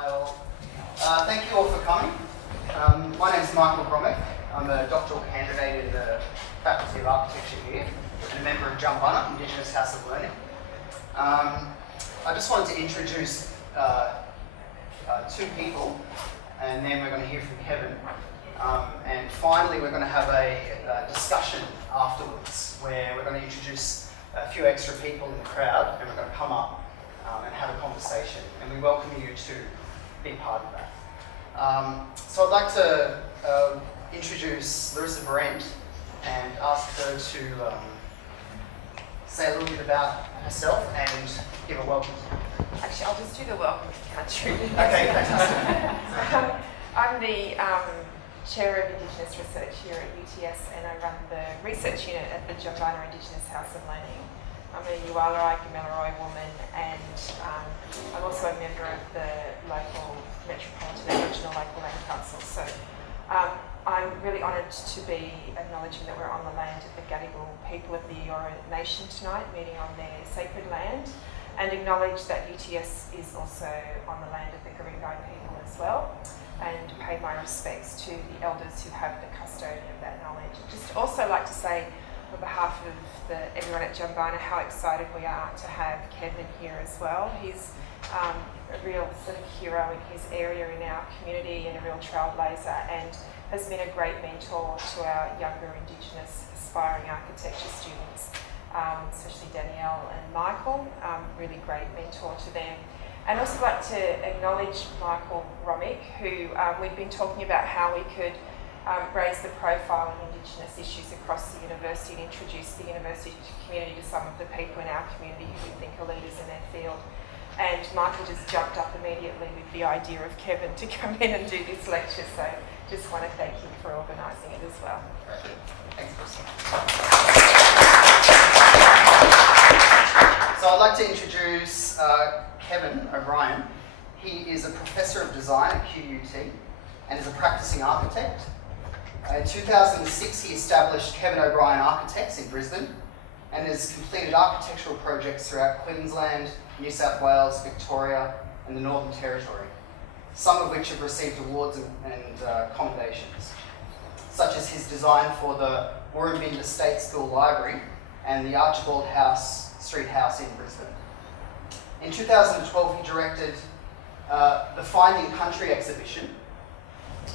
Hi all. Thank you all for coming. My name is Michael Gromick. I'm a doctoral candidate in the Faculty of Architecture here and a member of Jumbunna, Indigenous House of Learning. I just wanted to introduce two people, and then we're going to hear from Kevin. And finally, we're going to have a discussion afterwards where we're going to introduce a few extra people in the crowd, and we're going to come up and have a conversation. And we welcome you to be part of that. So I'd like to introduce Larissa Brent and ask her to say a little bit about herself and give a welcome. Actually, I'll just do the welcome to country. Okay, fantastic. I'm the Chair of Indigenous Research here at UTS, and I run the research unit at the Jumbunna Indigenous House of Learning. I'm a Yuwalarai Gamilaroi woman, and I'm also a member of the local Metropolitan Aboriginal Local Land Council. So I'm really honoured to be acknowledging that we're on the land of the Gadigal people of the Eora Nation tonight, meeting on their sacred land, and acknowledge that UTS is also on the land of the Guringai people as well, and pay my respects to the elders who have the custodian of that knowledge. I'd just also like to say, on behalf of everyone at Jumbunna, how excited we are to have Kevin here as well. He's a real sort of hero in his area in our community and a real trailblazer, and has been a great mentor to our younger Indigenous aspiring architecture students, especially Danielle and Michael, really great mentor to them. And also like to acknowledge Michael Romick, who we've been talking about how we could raise the profile of Indigenous issues across the university and introduce the university community to some of the people in our community who we think are leaders in their field. And Michael just jumped up immediately with the idea of Kevin to come in and do this lecture, so just want to thank him for organising it as well. Thanks, Kristen. So I'd like to introduce Kevin O'Brien. He is a Professor of Design at QUT and is a practising architect. In 2006, he established Kevin O'Brien Architects in Brisbane and has completed architectural projects throughout Queensland, New South Wales, Victoria, and the Northern Territory, some of which have received awards and commendations, such as his design for the Woorabinda State School Library and the Archibald Street House in Brisbane. In 2012, he directed the Finding Country exhibition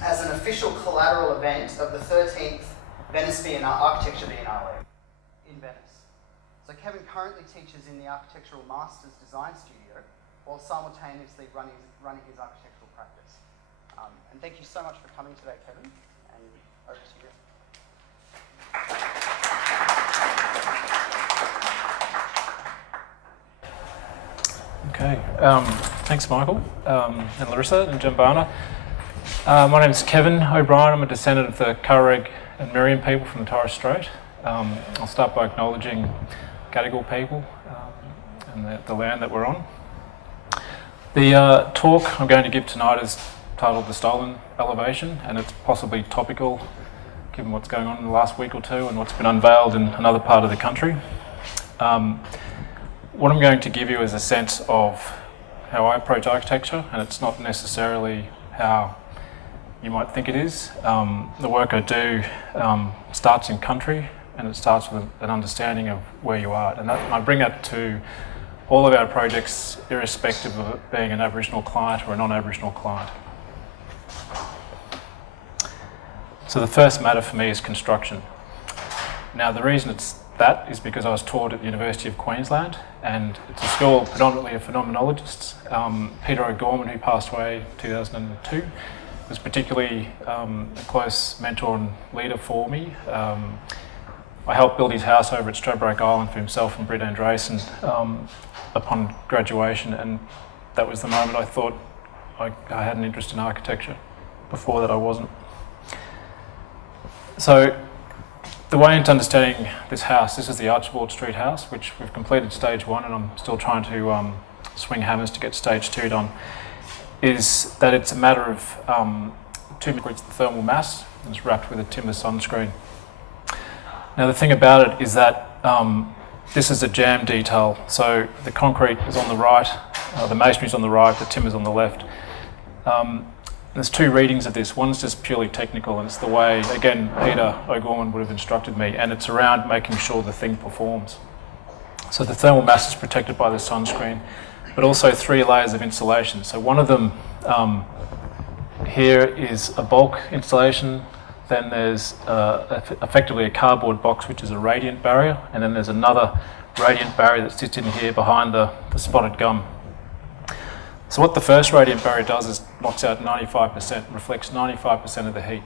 as an official collateral event of the 13th Venice Architecture Biennala in Venice. So Kevin currently teaches in the Architectural Masters Design Studio while simultaneously running his architectural practice. And thank you so much for coming today, Kevin, and over to you. Okay, thanks Michael and Larissa and Jumbunna. My name is Kevin O'Brien. I'm a descendant of the Kurreg and Meriam people from the Torres Strait. I'll start by acknowledging Gadigal people and the land that we're on. The talk I'm going to give tonight is titled The Stolen Elevation, and it's possibly topical given what's going on in the last week or two and what's been unveiled in another part of the country. What I'm going to give you is a sense of how I approach architecture, and it's not necessarily how you might think it is. The work I do starts in country, and it starts with an understanding of where you are. And I bring that to all of our projects, irrespective of it being an Aboriginal client or a non-Aboriginal client. So the first matter for me is construction. Now the reason it's that is because I was taught at the University of Queensland, and it's a school predominantly of phenomenologists. Peter O'Gorman, who passed away in 2002, was particularly a close mentor and leader for me. I helped build his house over at Stradbroke Island for himself and Britt Andresen upon graduation, and that was the moment I thought I had an interest in architecture. Before that I wasn't. So the way into understanding this house, this is the Archibald Street House, which we've completed stage 1 and I'm still trying to swing hammers to get stage 2 done, is that it's a matter of 2 meters the thermal mass, and it's wrapped with a timber sunscreen. Now the thing about it is that this is a jam detail, so the concrete is on the right, the masonry is on the right, the timber's on the left, There's two readings of this. One's just purely technical, and it's the way, again, Peter O'Gorman would have instructed me, and it's around making sure the thing performs. So the thermal mass is protected by the sunscreen, but also 3 layers of insulation. So one of them here is a bulk insulation, then there's effectively a cardboard box, which is a radiant barrier, and then there's another radiant barrier that sits in here behind the spotted gum. So what the first radiant barrier does is knocks out 95%, reflects 95% of the heat.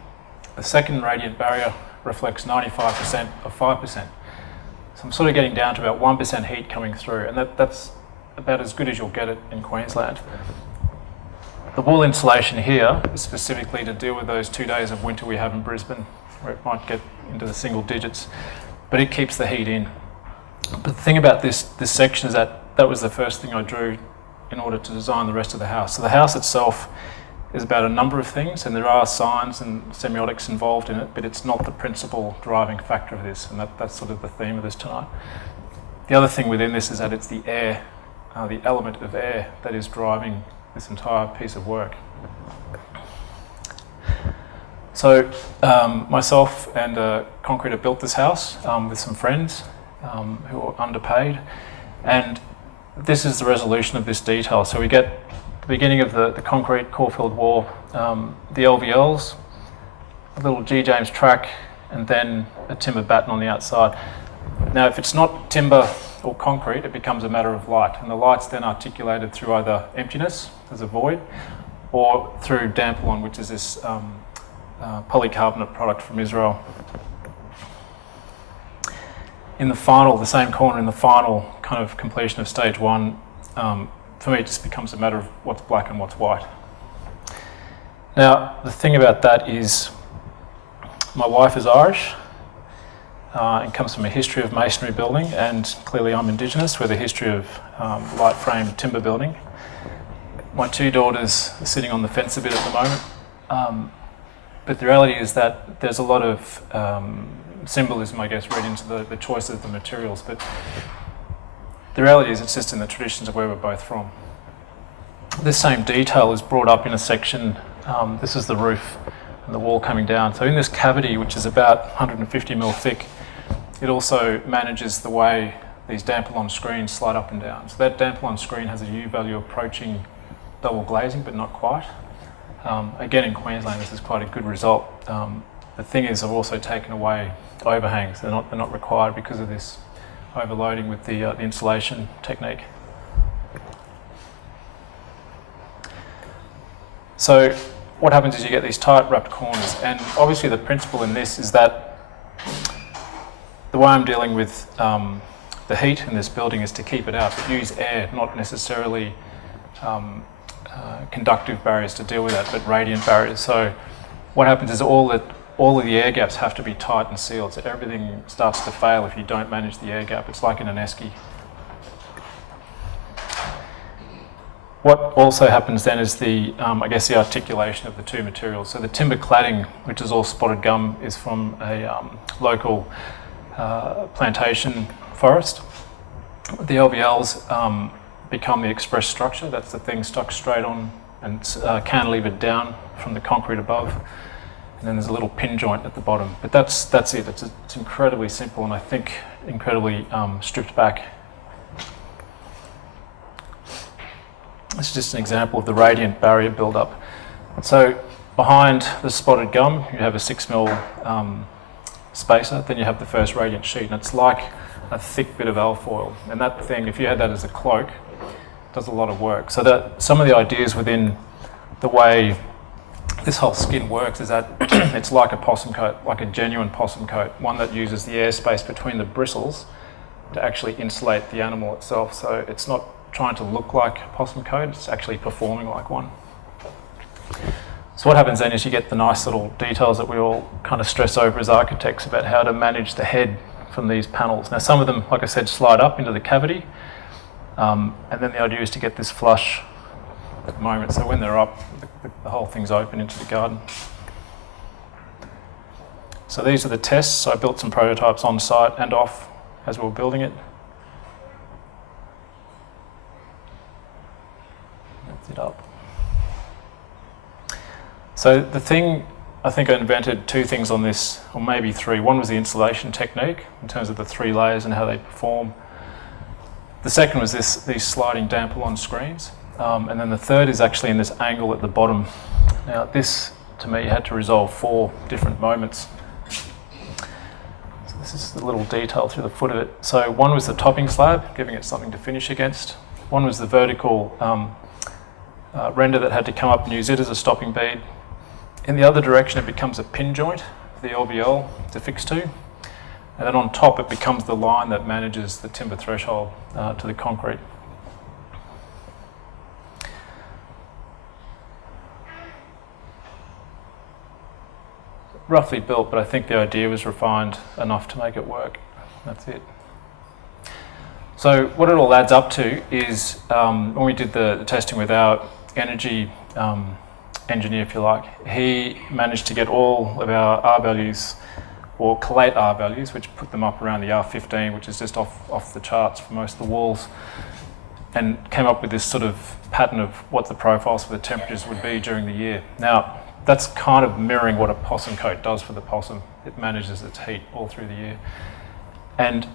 The second radiant barrier reflects 95% of 5%. So I'm sort of getting down to about 1% heat coming through, and that's about as good as you'll get it in Queensland. The wool insulation here is specifically to deal with those 2 days of winter we have in Brisbane, where it might get into the single digits, but it keeps the heat in. But the thing about this section is that was the first thing I drew in order to design the rest of the house. So the house itself is about a number of things, and there are signs and semiotics involved in it, but it's not the principal driving factor of this, and that's sort of the theme of this tonight. The other thing within this is that it's the air, the element of air that is driving this entire piece of work. So myself and Concrete have built this house with some friends who are underpaid, and this is the resolution of this detail. So we get the beginning of the concrete core-filled wall, the LVLs, a little G. James track, and then a timber batten on the outside. Now, if it's not timber or concrete, it becomes a matter of light, and the light's then articulated through either emptiness, as a void, or through Dampalon, which is this polycarbonate product from Israel. In the final, the same corner in the final kind of completion of stage 1, for me it just becomes a matter of what's black and what's white. Now, the thing about that is my wife is Irish and comes from a history of masonry building, and clearly I'm Indigenous with a history of light frame timber building. My 2 daughters are sitting on the fence a bit at the moment, but the reality is that there's a lot of symbolism, I guess, read into the choice of the materials, but the reality is it's just in the traditions of where we're both from. This same detail is brought up in a section, this is the roof and the wall coming down. So in this cavity, which is about 150 mil thick, it also manages the way these Dampalon screens slide up and down. So that Dampalon screen has a U value approaching double glazing, but not quite. Again, in Queensland, this is quite a good result. The thing is, I've also taken away overhangs. They're not required because of this overloading with the insulation technique. So what happens is you get these tight wrapped corners, and obviously the principle in this is that the way I'm dealing with the heat in this building is to keep it out, but use air, not necessarily conductive barriers to deal with that, but radiant barriers. So what happens is all of the air gaps have to be tight and sealed, so everything starts to fail if you don't manage the air gap. It's like in an esky. What also happens then is the articulation of the 2 materials. So the timber cladding, which is all spotted gum, is from a local plantation forest. The LVLs become the express structure. That's the thing stuck straight on and cantilevered down from the concrete above. And then there's a little pin joint at the bottom. But that's it. It's incredibly simple, and I think incredibly stripped back. This is just an example of the radiant barrier build-up. So behind the spotted gum, you have a 6 mil spacer, then you have the first radiant sheet, and it's like a thick bit of alfoil. And that thing, if you had that as a cloak, does a lot of work. So that some of the ideas within the way this whole skin works is that it's like a possum coat, like a genuine possum coat, one that uses the airspace between the bristles to actually insulate the animal itself. So it's not trying to look like a possum coat, it's actually performing like one. So what happens then is you get the nice little details that we all kind of stress over as architects about how to manage the head from these panels. Now some of them, like I said, slide up into the cavity, and then the idea is to get this flush at the moment. So when they're up, the whole thing's open into the garden. So these are the tests. So I built some prototypes on site and off as we were building it. That's it up. So the thing, I think I invented two things on this, or maybe three. One was the installation technique in terms of the 3 layers and how they perform. The second was these sliding damper on screens. And then the third is actually in this angle at the bottom. Now this, to me, had to resolve 4 different moments. So this is the little detail through the foot of it. So one was the topping slab, giving it something to finish against. One was the vertical render that had to come up and use it as a stopping bead. In the other direction, it becomes a pin joint for the LVL to fix to. And then on top, it becomes the line that manages the timber threshold to the concrete. Roughly built, but I think the idea was refined enough to make it work. That's it. So what it all adds up to is when we did the testing with our energy engineer, if you like, he managed to get all of our R values, or collate R values, which put them up around the R15, which is just off the charts for most of the walls, and came up with this sort of pattern of what the profiles for the temperatures would be during the year. Now, that's kind of mirroring what a possum coat does for the possum. It manages its heat all through the year. And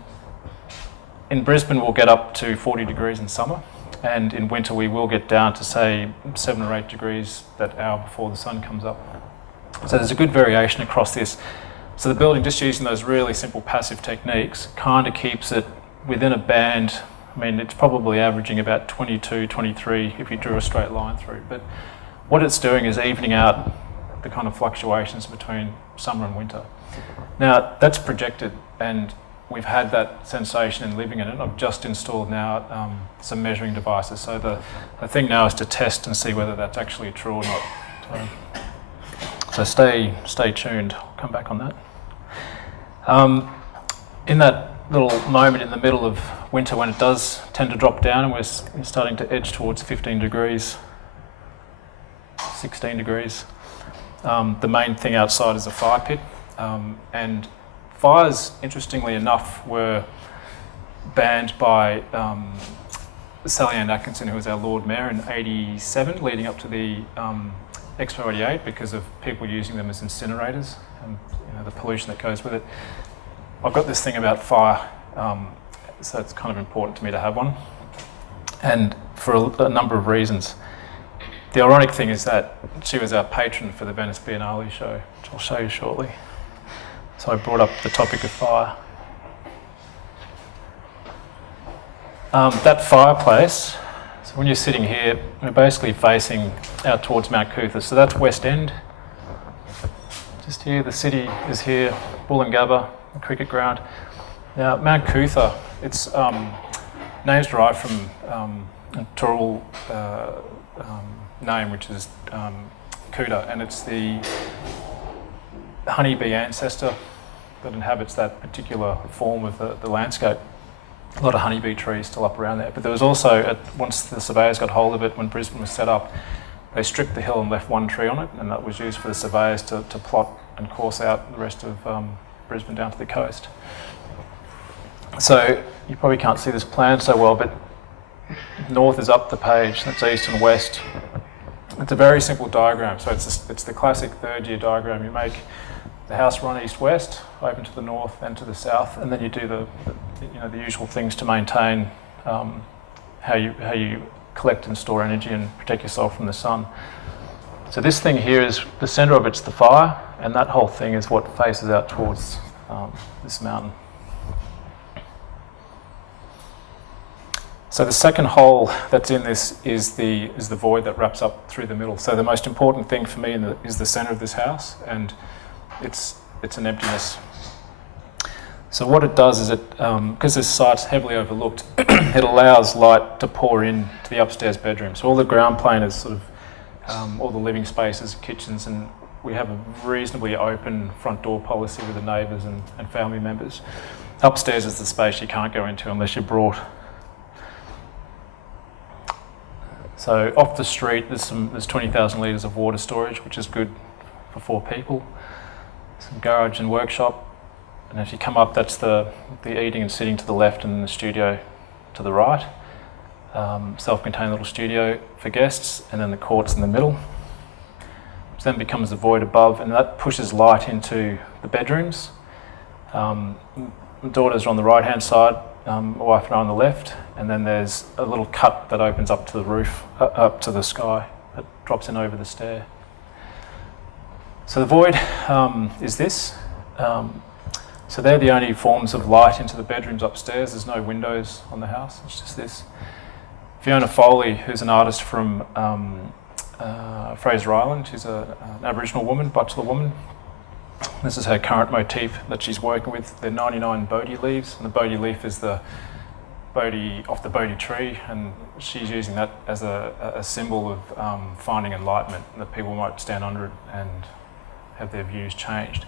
in Brisbane, we'll get up to 40 degrees in summer, and in winter we will get down to, say, 7 or 8 degrees that hour before the sun comes up. So there's a good variation across this. So the building, just using those really simple passive techniques, kind of keeps it within a band. I mean, it's probably averaging about 22, 23 if you drew a straight line through. But what it's doing is evening out the kind of fluctuations between summer and winter. Now, that's projected, and we've had that sensation in living in it. I've just installed now some measuring devices. So the thing now is to test and see whether that's actually true or not. So stay tuned. I'll come back on that. In that little moment in the middle of winter when it does tend to drop down and we're starting to edge towards 15 degrees, 16 degrees, the main thing outside is a fire pit. And fires, interestingly enough, were banned by Sally Ann Atkinson, who was our Lord Mayor in '87, leading up to the Expo 88, because of people using them as incinerators and the pollution that goes with it. I've got this thing about fire, so it's kind of important to me to have one, and for a number of reasons. The ironic thing is that she was our patron for the Venice Biennale show, which I'll show you shortly. So I brought up the topic of fire. That fireplace, so when you're sitting here, we're basically facing out towards Mount Cootha. So that's West End. Just here, the city is here, Woolloongabba, the cricket ground. Now, Mount Cootha, its name's derived from a Turrbal name, which is Kuta, and it's the honeybee ancestor that inhabits that particular form of the landscape. A lot of honeybee trees still up around there. But there was also, once the surveyors got hold of it, when Brisbane was set up, they stripped the hill and left one tree on it, and that was used for the surveyors to plot and course out the rest of Brisbane down to the coast. So you probably can't see this plan so well, but north is up the page, that's east and west. It's a very simple diagram, so it's the classic third-year diagram. You make the house run east-west, open to the north, then to the south, and then you do the usual things to maintain how you collect and store energy and protect yourself from the sun. So this thing here is, the centre of it's the fire, and that whole thing is what faces out towards this mountain. So the second hole that's in this is the void that wraps up through the middle. So the most important thing for me is the centre of this house, and it's an emptiness. So what it does is because this site's heavily overlooked, it allows light to pour in to the upstairs bedroom. So all the ground plane is sort of all the living spaces, kitchens, and we have a reasonably open front door policy with the neighbours and family members. Upstairs is the space you can't go into unless you're brought. So off the street, there's 20,000 litres of water storage, which is good for 4 people. Some garage and workshop, and if you come up, that's the eating and sitting to the left, and the studio to the right. Self-contained little studio for guests, and then the courts in the middle. then becomes the void above, and that pushes light into the bedrooms. The daughters are on the right-hand side, my wife and I on the left, and then there's a little cut that opens up to the roof, up to the sky, that drops in over the stair. So the void is this. So they're the only forms of light into the bedrooms upstairs. There's no windows on the house, it's just this. Fiona Foley, who's an artist from Fraser Island, she's an Aboriginal woman, bachelor woman. This is her current motif that she's working with. They're 99 Bodhi leaves, and the Bodhi leaf is the Bodhi off the Bodhi tree, and she's using that as a symbol of finding enlightenment, that people might stand under it and have their views changed.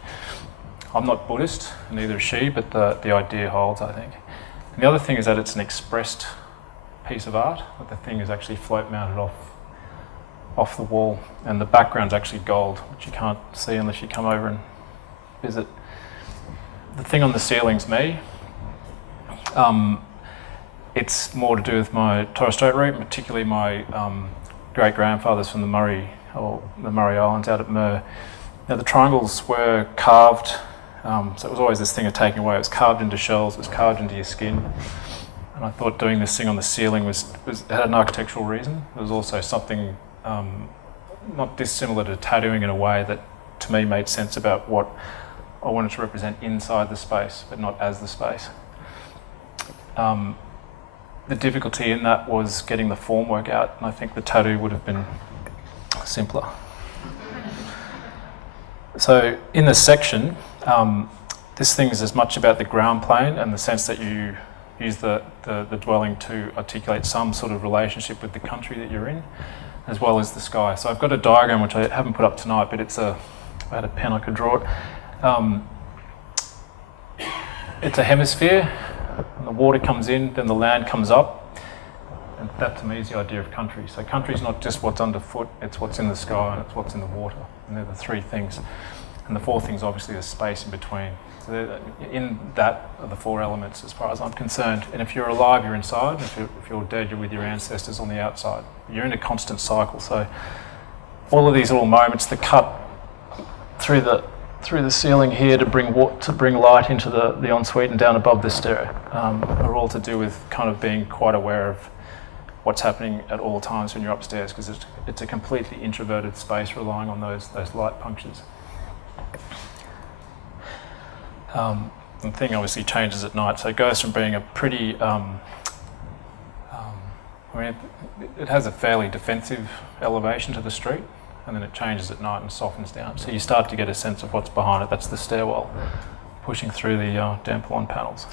I'm not Buddhist, and neither is she, but the idea holds, I think. And the other thing is that it's an expressed piece of art, that the thing is actually float mounted off the wall, and the background's actually gold, which you can't see unless you come over and visit. The thing on the ceiling's me. It's more to do with my Torres Strait root, particularly my great-grandfathers from the Murray Islands out at Mer. Now the triangles were carved, so it was always this thing of taking away. It was carved into shells, it was carved into your skin. And I thought doing this thing on the ceiling had an architectural reason. There was also something not dissimilar to tattooing in a way that to me made sense about what I wanted to represent inside the space, but not as the space. The difficulty in that was getting the formwork out, and I think the tattoo would have been simpler. So in this section, this thing is as much about the ground plane and the sense that you use the dwelling to articulate some sort of relationship with the country that you're in, as well as the sky. So I've got a diagram which I haven't put up tonight, but if I had a pen I could draw it. It's a hemisphere, and the water comes in, then the land comes up, and that to me is the idea of country. So country is not just what's underfoot, it's what's in the sky and it's what's in the water, and they're the three things. And the fourth thing is obviously the space in between. So in that are the four elements as far as I'm concerned. And if you're alive, you're inside. If you're dead, you're with your ancestors on the outside. You're in a constant cycle. So all of these little moments that cut through the ceiling here to bring light into the ensuite and down above the stair are all to do with kind of being quite aware of what's happening at all times when you're upstairs, because it's a completely introverted space relying on those light punctures. The thing obviously changes at night, so it goes from being a pretty, it has a fairly defensive elevation to the street, and then it changes at night and softens down. So you start to get a sense of what's behind it. That's the stairwell pushing through the damp-on panels.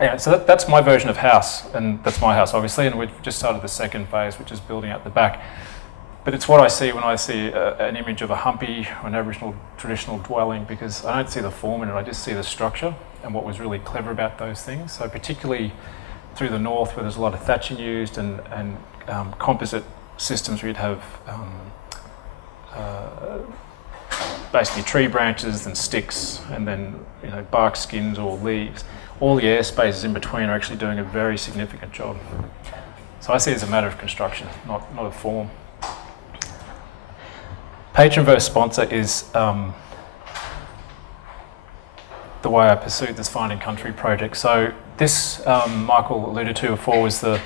Anyway, so that's my version of house, and that's my house obviously, and we've just started the second phase, which is building out the back. But it's what I see when I see an image of a humpy or an Aboriginal traditional dwelling, because I don't see the form in it, I just see the structure and what was really clever about those things. So particularly through the north, where there's a lot of thatching used and composite systems where you'd have basically tree branches and sticks, and then bark skins or leaves. All the air spaces in between are actually doing a very significant job. So I see it as a matter of construction, not a form. Patron versus sponsor is the way I pursued this Finding Country project. So this, Michael alluded to before, was the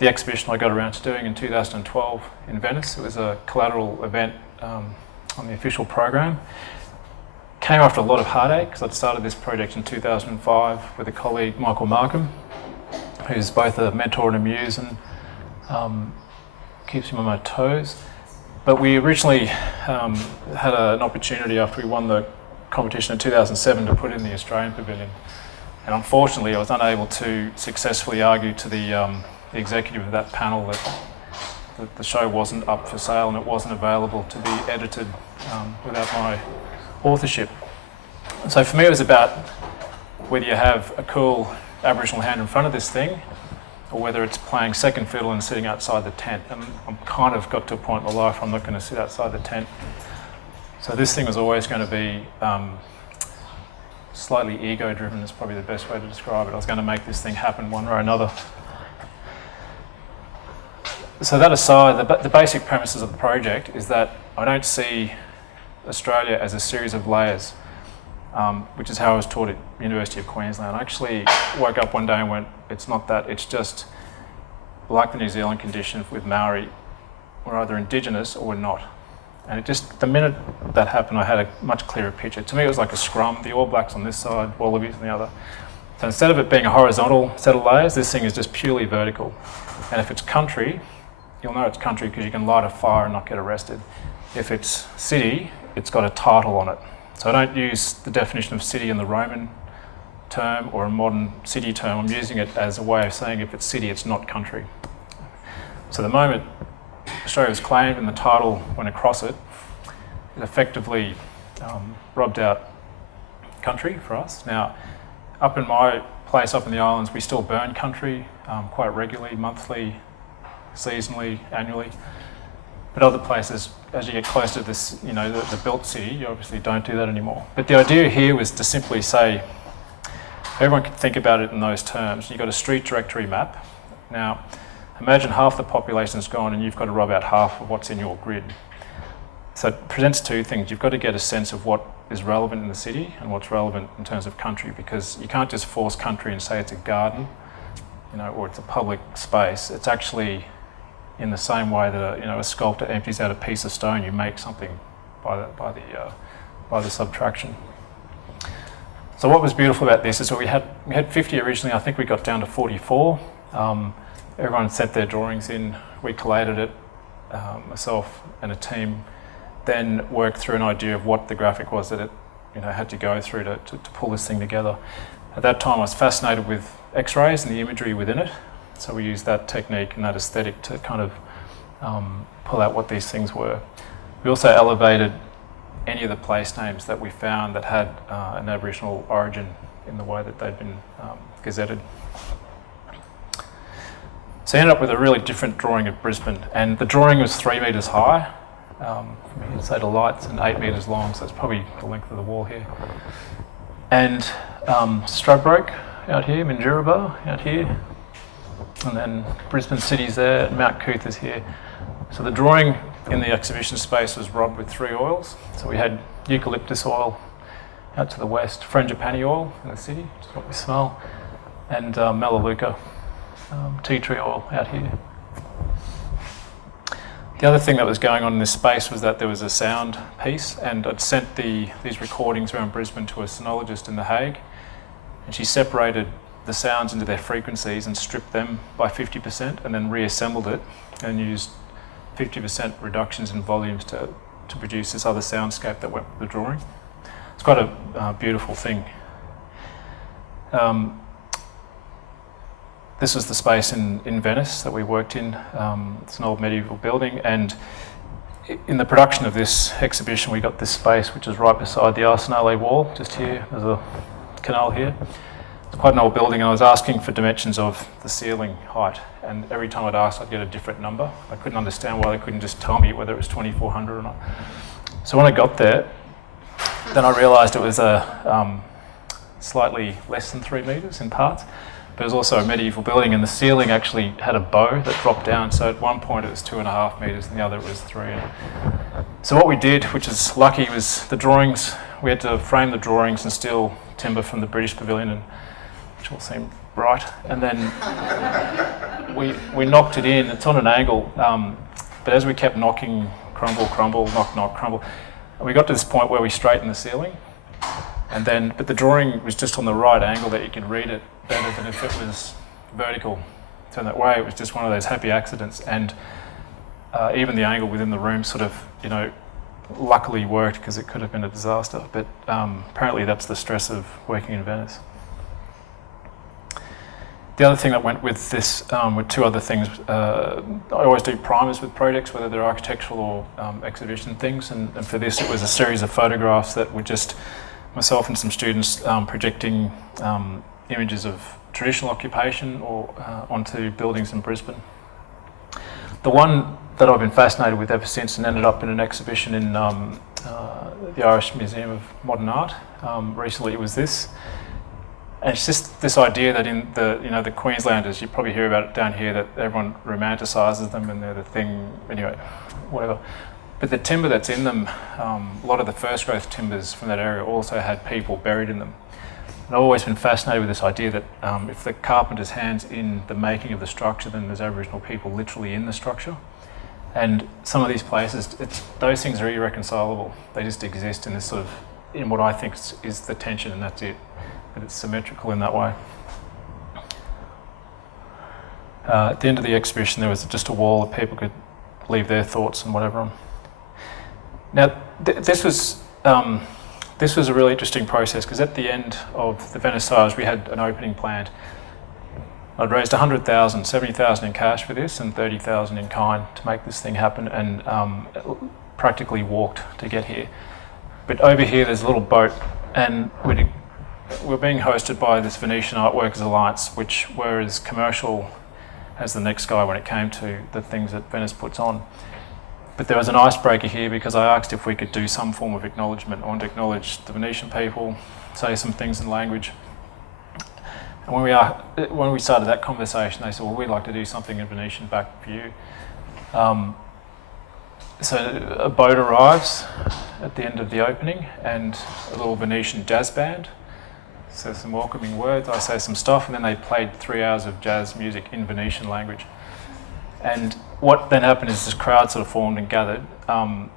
exhibition I got around to doing in 2012 in Venice. It was a Collateral Event on the official program. Came after a lot of heartache, because I'd started this project in 2005 with a colleague, Michael Markham, who's both a mentor and a muse, and keeps me on my toes. But we originally had an opportunity after we won the competition in 2007 to put it in the Australian Pavilion. And unfortunately, I was unable to successfully argue to the executive of that panel that the show wasn't up for sale and it wasn't available to be edited without my authorship. So for me, it was about whether you have a cool Aboriginal hand in front of this thing, or whether it's playing second fiddle and sitting outside the tent. And I'm kind of got to a point in my life where I'm not going to sit outside the tent. So this thing was always going to be slightly ego-driven, is probably the best way to describe it. I was going to make this thing happen one way or another. So that aside, the basic premises of the project is that I don't see Australia as a series of layers, which is how I was taught at University of Queensland. I actually woke up one day and went, it's not that, it's just like the New Zealand condition with Maori, we're either Indigenous or we're not. And it just, the minute that happened, I had a much clearer picture. To me, it was like a scrum, the All Blacks on this side, Wallabies on the other. So instead of it being a horizontal set of layers, this thing is just purely vertical. And if it's country, you'll know it's country because you can light a fire and not get arrested. If it's city, it's got a title on it. So I don't use the definition of city in the Roman term or a modern city term. I'm using it as a way of saying if it's city, it's not country. So the moment Australia was claimed and the title went across it, it effectively robbed out country for us. Now, up in my place, up in the islands, we still burn country quite regularly, monthly, seasonally, annually. But other places, as you get closer to this, you know, the built city, you obviously don't do that anymore. But the idea here was to simply say, everyone could think about it in those terms. You've got a street directory map. Now, imagine half the population's gone and you've got to rub out half of what's in your grid. So it presents two things. You've got to get a sense of what is relevant in the city and what's relevant in terms of country, because you can't just force country and say it's a garden, you know, or it's a public space. It's actually in the same way that a sculptor empties out a piece of stone, you make something by the subtraction. So what was beautiful about this is that we had 50 originally. I think we got down to 44. Everyone sent their drawings in. We collated it, myself and a team, then worked through an idea of what the graphic was that it had to go through to pull this thing together. At that time, I was fascinated with X-rays and the imagery within it. So we used that technique and that aesthetic to kind of pull out what these things were. We also elevated any of the place names that we found that had an Aboriginal origin in the way that they'd been gazetted. So I ended up with a really different drawing of Brisbane, and the drawing was 3 metres high, from here to say the lights, and 8 metres long, so it's probably the length of the wall here. And Stradbroke out here, Minjerribah out here, and then Brisbane City's there, and Mount Couth is here. So the drawing in the exhibition space was robbed with 3 oils. So we had eucalyptus oil out to the west, frangipani oil in the city, which is what we smell, and melaleuca, tea tree oil out here. The other thing that was going on in this space was that there was a sound piece, and I'd sent these recordings around Brisbane to a sonologist in The Hague, and she separated the sounds into their frequencies and stripped them by 50% and then reassembled it and used 50% reductions in volumes to produce this other soundscape that went with the drawing. It's quite a beautiful thing. This was the space in Venice that we worked in. It's an old medieval building, and in the production of this exhibition we got this space which is right beside the Arsenale wall, just here. There's a canal here. It's quite an old building, and I was asking for dimensions of the ceiling height, and every time I'd ask I'd get a different number. I couldn't understand why they couldn't just tell me whether it was 2400 or not. So when I got there, then I realised it was a slightly less than 3 metres in parts, but it was also a medieval building, and the ceiling actually had a bow that dropped down, so at one point it was 2.5 metres and the other it was 3. So what we did, which is lucky, was the drawings, we had to frame the drawings and steal timber from the British Pavilion, and which all seemed right, and then we knocked it in. It's on an angle, but as we kept knocking, crumble, crumble, knock, knock, crumble, and we got to this point where we straightened the ceiling, and then, but the drawing was just on the right angle that you could read it better than if it was vertical. So in that way, it was just one of those happy accidents, and even the angle within the room sort of, luckily worked, because it could have been a disaster, but apparently that's the stress of working in Venice. The other thing that went with this were 2 other things. I always do primers with projects, whether they're architectural or exhibition things, and for this it was a series of photographs that were just myself and some students projecting images of traditional occupation or onto buildings in Brisbane. The one that I've been fascinated with ever since, and ended up in an exhibition in the Irish Museum of Modern Art recently, was this. And it's just this idea that in the, the Queenslanders, you probably hear about it down here, that everyone romanticises them and they're the thing, anyway, whatever. But the timber that's in them, a lot of the first growth timbers from that area also had people buried in them. And I've always been fascinated with this idea that if the carpenter's hand's in the making of the structure, then there's Aboriginal people literally in the structure. And some of these places, those things are irreconcilable. They just exist in this sort of, in what I think is the tension, and that's it. But it's symmetrical in that way. At the end of the exhibition, there was just a wall that people could leave their thoughts and whatever on. Now, this was a really interesting process, because at the end of the vernissage, we had an opening planned. I'd raised 100,000, 70,000 in cash for this, and 30,000 in kind to make this thing happen, and practically walked to get here. But over here, there's a little boat, and we're being hosted by this Venetian Artworkers Alliance, which were as commercial as the next guy when it came to the things that Venice puts on. But there was an icebreaker here, because I asked if we could do some form of acknowledgement. I wanted to acknowledge the Venetian people, say some things in language. And when we started that conversation, they said, well, we'd like to do something in Venetian back for you. So a boat arrives at the end of the opening, and a little Venetian jazz band says some welcoming words, I say some stuff, and then they played 3 hours of jazz music in Venetian language. And what then happened is this crowd sort of formed and gathered. I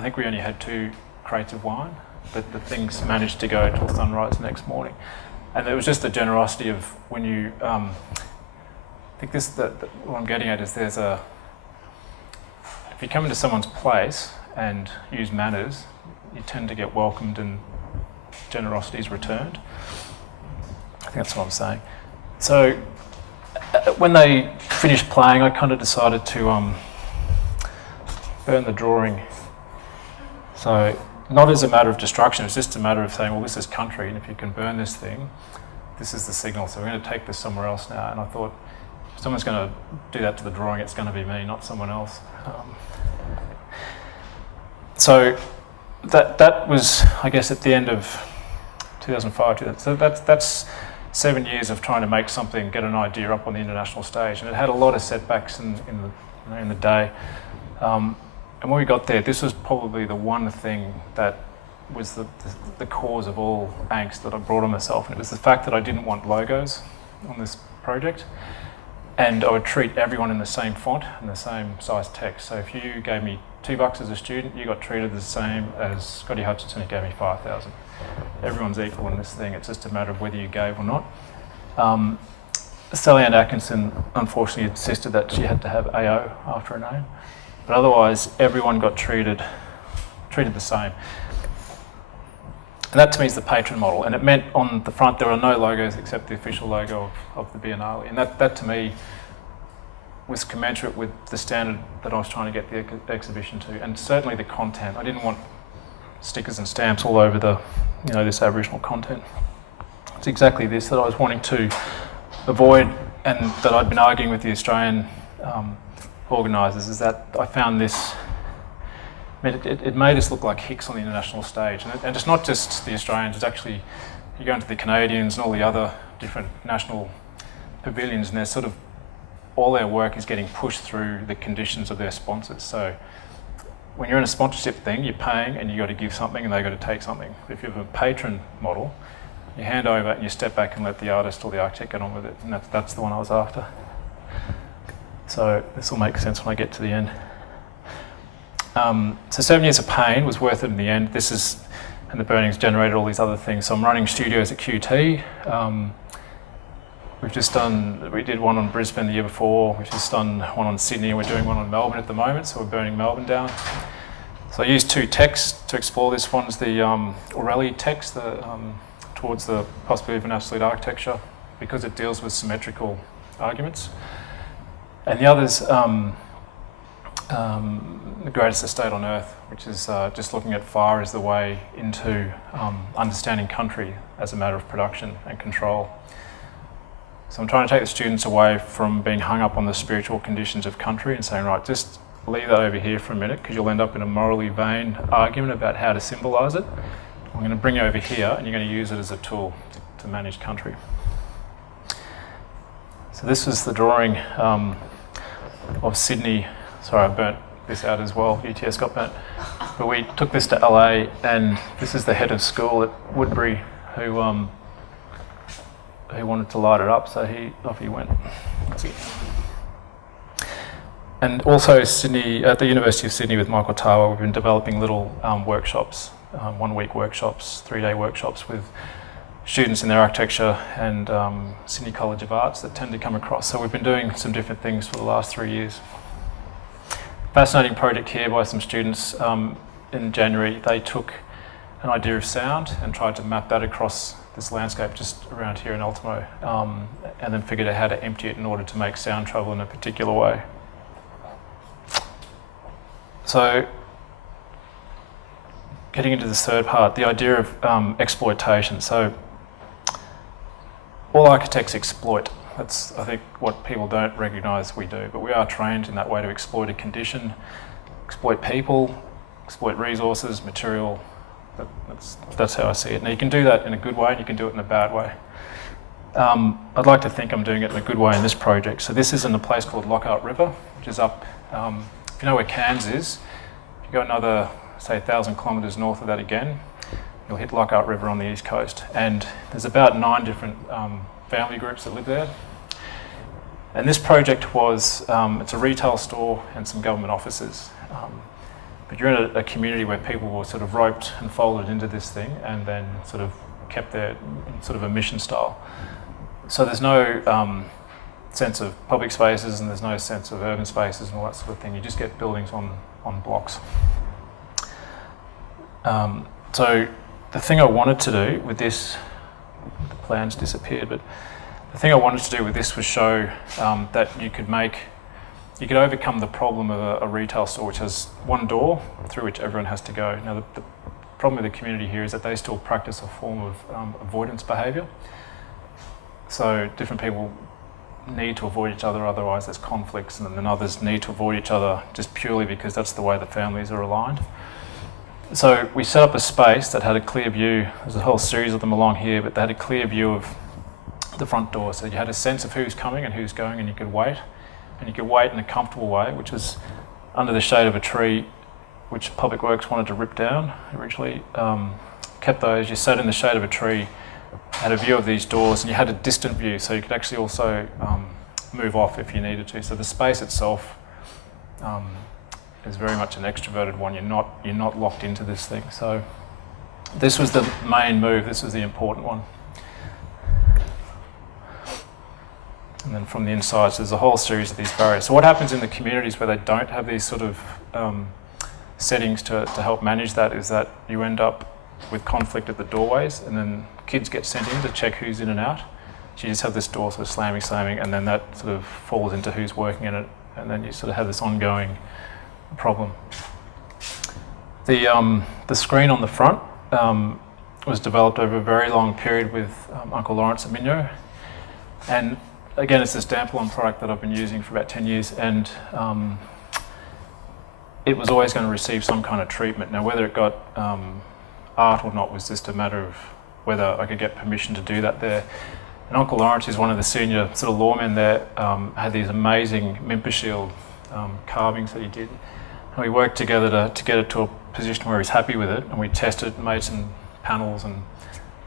think we only had 2 crates of wine, but the things managed to go till sunrise the next morning. And it was just the generosity of when you, I think what I'm getting at is if you come into someone's place and use manners, you tend to get welcomed and generosity is returned. I think that's what I'm saying. So when they finished playing, I kind of decided to burn the drawing. So not as a matter of destruction, it's just a matter of saying, well, this is country, and if you can burn this thing, this is the signal. So we're going to take this somewhere else now. And I thought, if someone's going to do that to the drawing, it's going to be me, not someone else. So that was, I guess, at the end of 2005. So that's 7 years of trying to make something, get an idea up on the international stage, and it had a lot of setbacks in the day. And when we got there, this was probably the one thing that was the cause of all angst that I brought on myself, and it was the fact that I didn't want logos on this project, and I would treat everyone in the same font and the same size text. So if you gave me $2 as a student, you got treated the same as Scotty Hutchinson, who gave me 5,000. Everyone's equal in this thing. It's just a matter of whether you gave or not. Sally Ann Atkinson unfortunately insisted that she had to have AO after her name, but otherwise everyone got treated the same. And that to me is the patron model, and it meant on the front there were no logos except the official logo of the Biennale, and that to me was commensurate with the standard that I was trying to get the exhibition to, and certainly the content. I didn't want stickers and stamps all over this Aboriginal content. It's exactly this that I was wanting to avoid, and that I'd been arguing with the Australian organisers, is that I found this, it made us look like hicks on the international stage. And it's not just the Australians, it's actually, you go into the Canadians and all the other different national pavilions, and they're sort of, all their work is getting pushed through the conditions of their sponsors. So when you're in a sponsorship thing, you're paying and you've got to give something and they've got to take something. If you have a patron model, you hand over and you step back and let the artist or the architect get on with it, and that's the one I was after. So this will make sense when I get to the end. So 7 years of pain was worth it in the end. And the burnings generated all these other things. So I'm running studios at QT. We did one on Brisbane the year before. We've just done one on Sydney, and we're doing one on Melbourne at the moment. So we're burning Melbourne down. So I used 2 texts to explore this. One's the O'Reilly text towards the possibility of an absolute architecture, because it deals with symmetrical arguments. And the other's the greatest estate on earth, which is just looking at fire as the way into understanding country as a matter of production and control. So I'm trying to take the students away from being hung up on the spiritual conditions of country and saying, right, just leave that over here for a minute, because you'll end up in a morally vain argument about how to symbolise it. I'm going to bring you over here and you're going to use it as a tool to manage country. So this was the drawing of Sydney. Sorry, I burnt this out as well. UTS got burnt. But we took this to LA, and this is the head of school at Woodbury who wanted to light it up, so off he went. That's it. And also Sydney, at the University of Sydney with Michael Tawa, we've been developing little workshops, 1 week workshops, 3-day workshops with students in their architecture and Sydney College of Arts that tend to come across. So we've been doing some different things for the last 3 years. Fascinating project here by some students. In January, they took an idea of sound and tried to map that across this landscape just around here in Ultimo, and then figured out how to empty it in order to make sound travel in a particular way. So, getting into this third part, the idea of exploitation. So, all architects exploit. That's, I think, what people don't recognise we do, but we are trained in that way to exploit a condition, exploit people, exploit resources, material. That's how I see it. Now, you can do that in a good way and you can do it in a bad way. I'd like to think I'm doing it in a good way in this project. So this is in a place called Lockhart River, which is up, if you know where Cairns is, if you go another, say, 1,000 kilometres north of that again, you'll hit Lockhart River on the east coast. And there's about 9 different family groups that live there. And this project was, it's a retail store and some government offices. But you're in a community where people were sort of roped and folded into this thing and then sort of kept there in sort of a mission style. So there's no sense of public spaces and there's no sense of urban spaces and all that sort of thing. You just get buildings on blocks. So the thing I wanted to do with this, the plans disappeared, but the thing I wanted to do with this was show that you could overcome the problem of a retail store which has one door through which everyone has to go. Now the problem with the community here is that they still practice a form of avoidance behaviour. So different people need to avoid each other, otherwise there's conflicts, and then others need to avoid each other just purely because that's the way the families are aligned. So we set up a space that had a clear view. There's a whole series of them along here, but they had a clear view of the front door. So you had a sense of who's coming and who's going, and you could wait. And you could wait in a comfortable way, which was under the shade of a tree, which Public Works wanted to rip down originally. Kept those. You sat in the shade of a tree, had a view of these doors, and you had a distant view, so you could actually also move off if you needed to. So the space itself is very much an extroverted one. You're not locked into this thing. So this was the main move. This was the important one. And then from the inside, so there's a whole series of these barriers. So what happens in the communities where they don't have these sort of settings to help manage that is that you end up with conflict at the doorways, and then kids get sent in to check who's in and out. So you just have this door sort of slamming, and then that sort of falls into who's working in it, and then you sort of have this ongoing problem. The screen on the front was developed over a very long period with Uncle Lawrence at Minyo, and again, it's this Dampion product that I've been using for about 10 years, and it was always going to receive some kind of treatment. Now, whether it got art or not was just a matter of whether I could get permission to do that there. And Uncle Lawrence, who's one of the senior sort of lawmen there, had these amazing Mimper Shield carvings that he did. And we worked together to get it to a position where he's happy with it, and we tested it, made some panels and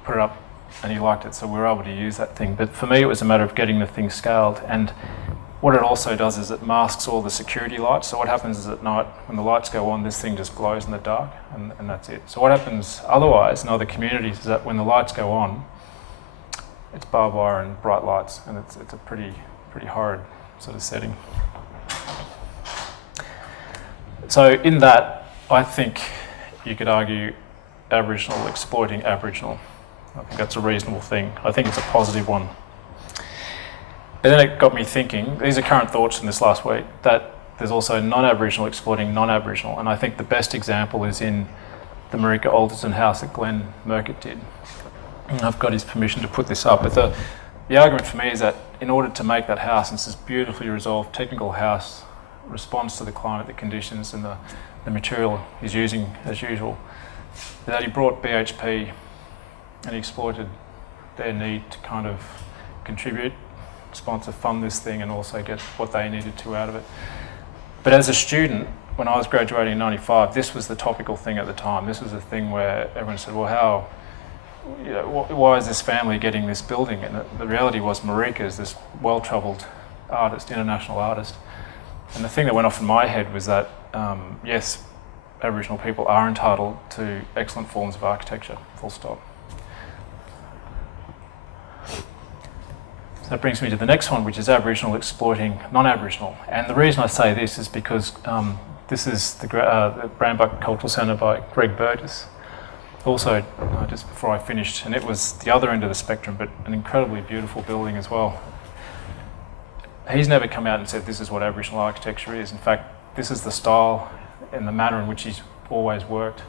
put it up, and he liked it, so we were able to use that thing. But for me, it was a matter of getting the thing scaled, and what it also does is it masks all the security lights. So what happens is at night, when the lights go on, this thing just glows in the dark, and that's it. So what happens otherwise in other communities is that when the lights go on, it's barbed wire and bright lights, and it's a pretty horrid sort of setting. So in that, I think you could argue Aboriginal exploiting Aboriginal. I think that's a reasonable thing. I think it's a positive one. But then it got me thinking, these are current thoughts from this last week, that there's also non-Aboriginal exploiting non-Aboriginal, and I think the best example is in the Marika Alderton house that Glenn Murcutt did. And I've got his permission to put this up, but the argument for me is that in order to make that house, and it's this beautifully resolved technical house, responds to the climate, the conditions, and the material he's using as usual, that he brought BHP and he exploited their need to kind of contribute sponsor fund this thing and also get what they needed to out of it. But as a student, when I was graduating in '95, this was the topical thing at the time. This was the thing where everyone said, well, how, you know, why is this family getting this building? And the reality was Marika is this well-travelled artist, international artist. And the thing that went off in my head was that, yes, Aboriginal people are entitled to excellent forms of architecture, full stop. So that brings me to the next one, which is Aboriginal exploiting non-Aboriginal. And the reason I say this is because this is the Brambuck Cultural Centre by Greg Burgess. Also, just before I finished, and it was the other end of the spectrum, but an incredibly beautiful building as well. He's never come out and said this is what Aboriginal architecture is. In fact, this is the style and the manner in which he's always worked.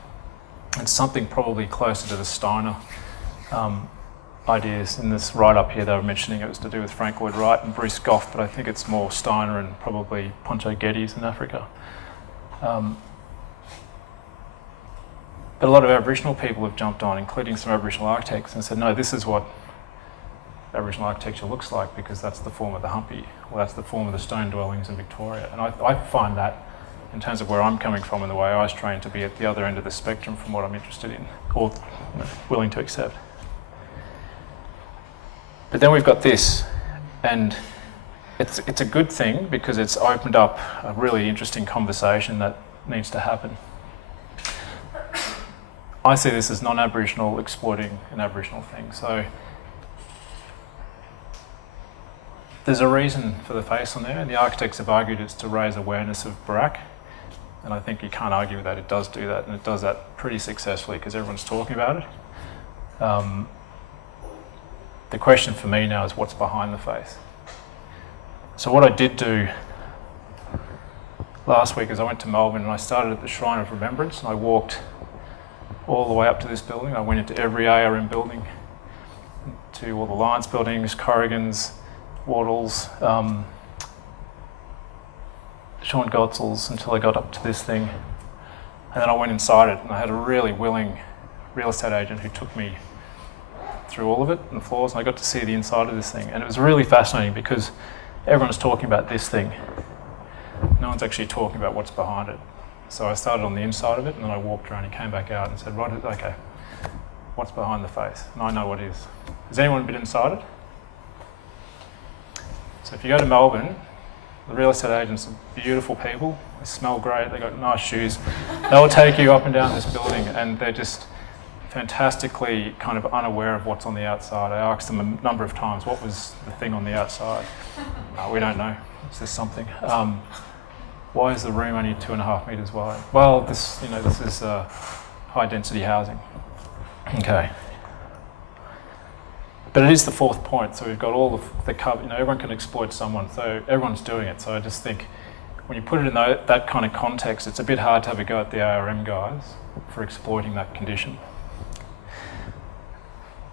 It's something probably closer to the Steiner ideas. In this right up here they were mentioning it was to do with Frank Lloyd Wright and Bruce Goff, but I think it's more Steiner and probably Poncho Geddes in Africa. But a lot of Aboriginal people have jumped on, including some Aboriginal architects, and said, no, this is what Aboriginal architecture looks like because that's the form of the humpy, or that's the form of the stone dwellings in Victoria. And I find that, in terms of where I'm coming from and the way I was trained, to be at the other end of the spectrum from what I'm interested in, or willing to accept. But then we've got this, and it's a good thing because it's opened up a really interesting conversation that needs to happen. I see this as non-Aboriginal exploiting an Aboriginal thing. So there's a reason for the face on there, and the architects have argued it's to raise awareness of Barak, and I think you can't argue with that. It does do that, and it does that pretty successfully because everyone's talking about it. The question for me now is what's behind the face. So what I did do last week is I went to Melbourne and I started at the Shrine of Remembrance, and I walked all the way up to this building. I went into every ARM building, to all the Lions buildings, Corrigan's, Wardles, Sean Gotzel's, until I got up to this thing. And then I went inside it, and I had a really willing real estate agent who took me through all of it and the floors, and I got to see the inside of this thing. And it was really fascinating because everyone's talking about this thing. No one's actually talking about what's behind it. So I started on the inside of it, and then I walked around and came back out and said, right, okay, what's behind the face? And I know what it is. Has anyone been inside it? So if you go to Melbourne, the real estate agents are beautiful people. They smell great. They've got nice shoes. They'll take you up and down this building, and they're just fantastically kind of unaware of what's on the outside. I asked them a number of times, what was the thing on the outside? We don't know. Is this something? Why is the room only 2.5 metres wide? Well, this is high density housing. Okay. But it is the fourth point, so we've got all of the cover, everyone can exploit someone, so everyone's doing it. So I just think when you put it in that kind of context, it's a bit hard to have a go at the ARM guys for exploiting that condition.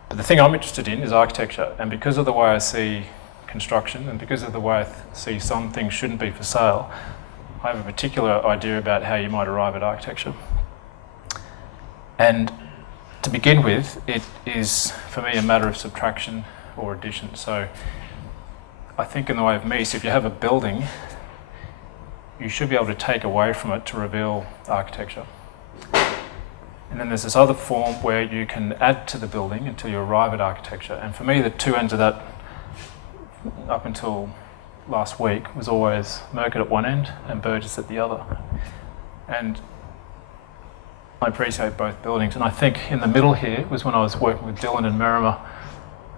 But the thing I'm interested in is architecture, and because of the way I see construction and because of the way I see some things shouldn't be for sale, I have a particular idea about how you might arrive at architecture. And to begin with, it is, for me, a matter of subtraction or addition. So I think in the way of Mies, if you have a building, you should be able to take away from it to reveal architecture. And then there's this other form where you can add to the building until you arrive at architecture. And for me, the two ends of that, up until last week, was always Merkett at one end and Burgess at the other. And I appreciate both buildings. And I think in the middle here was when I was working with Dylan and Merrimer.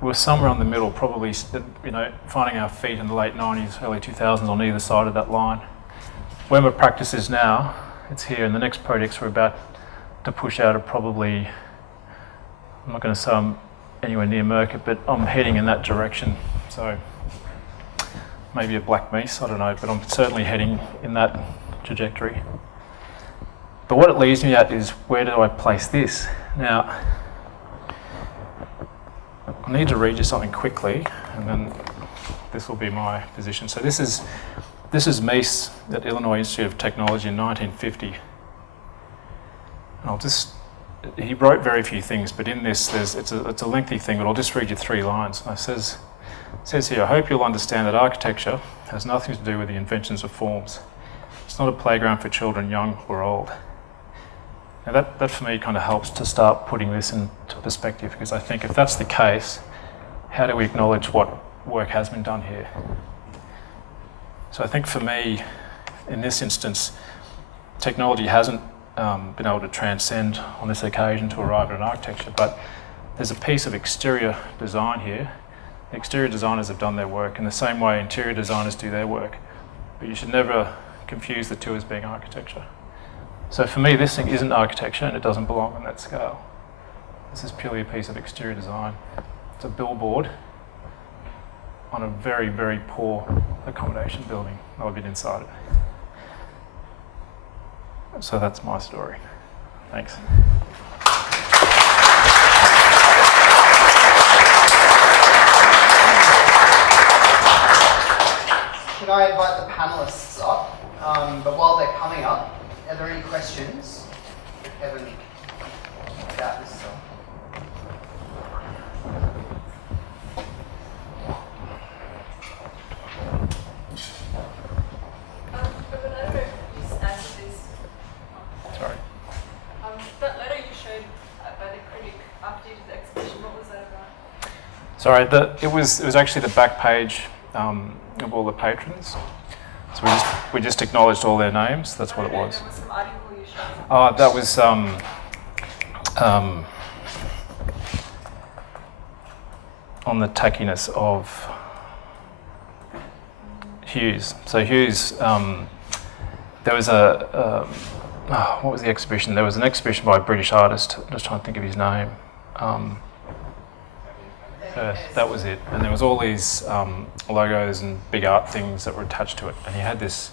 We were somewhere in the middle, probably, finding our feet in the late 90s, early 2000s on either side of that line. Where my practice is now, it's here, and the next projects we're about to push out are probably, I'm not going to say I'm anywhere near Merkett, but I'm heading in that direction. So maybe a black Mies, I don't know, but I'm certainly heading in that trajectory. But what it leaves me at is, where do I place this? Now, I need to read you something quickly, and then this will be my position. So this is Mies at Illinois Institute of Technology in 1950. And he wrote very few things, but in this, it's a lengthy thing, but I'll just read you 3 lines. It says, It says here, I hope you'll understand that architecture has nothing to do with the inventions of forms. It's not a playground for children, young or old. Now that for me kind of helps to start putting this into perspective, because I think if that's the case, how do we acknowledge what work has been done here? So I think for me, in this instance, technology hasn't been able to transcend on this occasion to arrive at an architecture, but there's a piece of exterior design here. The exterior designers have done their work in the same way interior designers do their work, but you should never confuse the two as being architecture. So for me, this thing isn't architecture and it doesn't belong on that scale. This is purely a piece of exterior design. It's a billboard on a very, very poor accommodation building. I've been inside it. So that's my story. Thanks. Can I invite the panellists up? But while they're coming up, are there any questions for Kevin about this stuff? But I don't know if you answered this. Sorry. That letter you showed by the Critic after you did the exhibition, what was that about? Sorry, it was actually the back page of all the patrons. So we just acknowledged all their names. That's what it was. There was some article you showed. Oh, that was on the Tackiness of Hughes. So Hughes, there was what was the exhibition? There was an exhibition by a British artist. I'm just trying to think of his name. That was it. And there was all these logos and big art things that were attached to it. And he had this.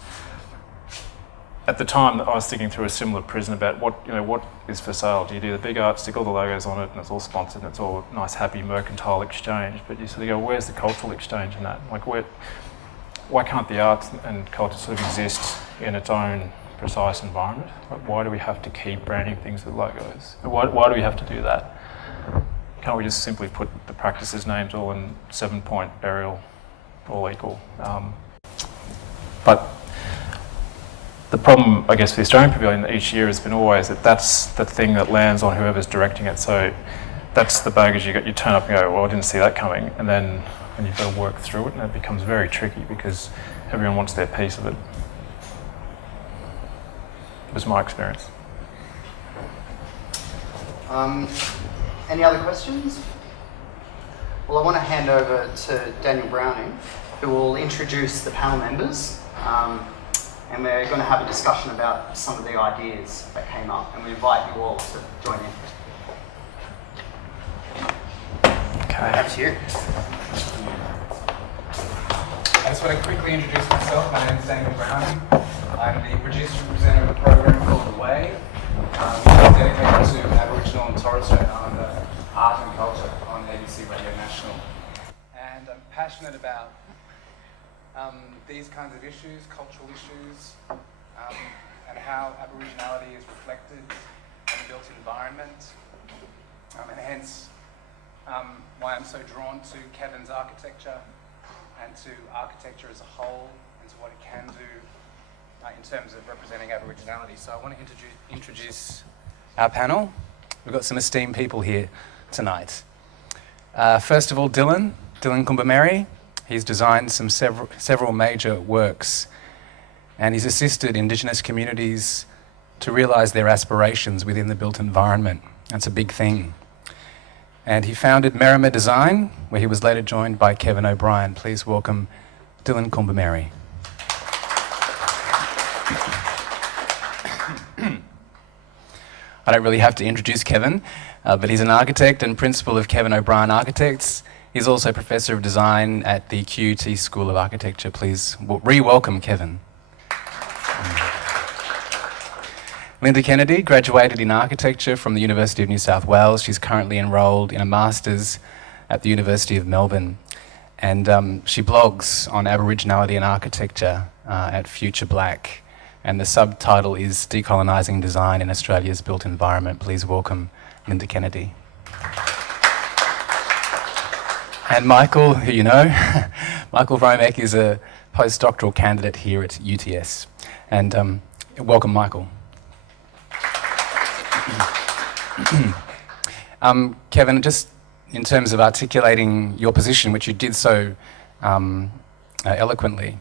At the time, I was thinking through a similar prism about what is for sale. Do you do the big art, stick all the logos on it, and it's all sponsored, and it's all a nice, happy mercantile exchange? But you sort of go, where's the cultural exchange in that? Like, why can't the arts and culture sort of exist in its own precise environment? Like, why do we have to keep branding things with logos? Why do we have to do that? Can't we just simply put the practices names all in 7-point burial, all equal? But the problem, I guess, for the Australian Pavilion each year has been always that that's the thing that lands on whoever's directing it. So that's the baggage you got. You turn up and go, well, I didn't see that coming. And then when you've got to work through it, and it becomes very tricky because everyone wants their piece of it. It was my experience. Any other questions? Well, I want to hand over to Daniel Browning, who will introduce the panel members. And we're going to have a discussion about some of the ideas that came up, and we invite you all to join in. Okay. Over to you. I just want to quickly introduce myself. My name is Daniel Browning. I'm the producer and presenter of a program called The Way, dedicated to Aboriginal and Torres Strait Islander art and culture on ABC Radio National. And I'm passionate about these kinds of issues, cultural issues, and how Aboriginality is reflected in the built environment, and hence why I'm so drawn to Kevin's architecture and to architecture as a whole and to what it can do in terms of representing Aboriginality. So I want to introduce our panel. We've got some esteemed people here tonight. First of all, Dylan Kumbameri. He's designed several major works, and he's assisted Indigenous communities to realise their aspirations within the built environment. That's a big thing. And he founded Merrimah Design, where he was later joined by Kevin OBrien. Please welcome Dylan Kumbameri. I don't really have to introduce Kevin, but he's an architect and principal of Kevin OBrien Architects. He's also Professor of Design at the QUT School of Architecture. Please re-welcome Kevin. Linda Kennedy graduated in architecture from the University of New South Wales. She's currently enrolled in a master's at the University of Melbourne. And she blogs on Aboriginality and architecture at Future Black. And the subtitle is Decolonising Design in Australia's Built Environment. Please welcome Linda Kennedy. And Michael, who you know, Michael Vromek is a postdoctoral candidate here at UTS. And welcome, Michael. Kevin, just in terms of articulating your position, which you did so eloquently,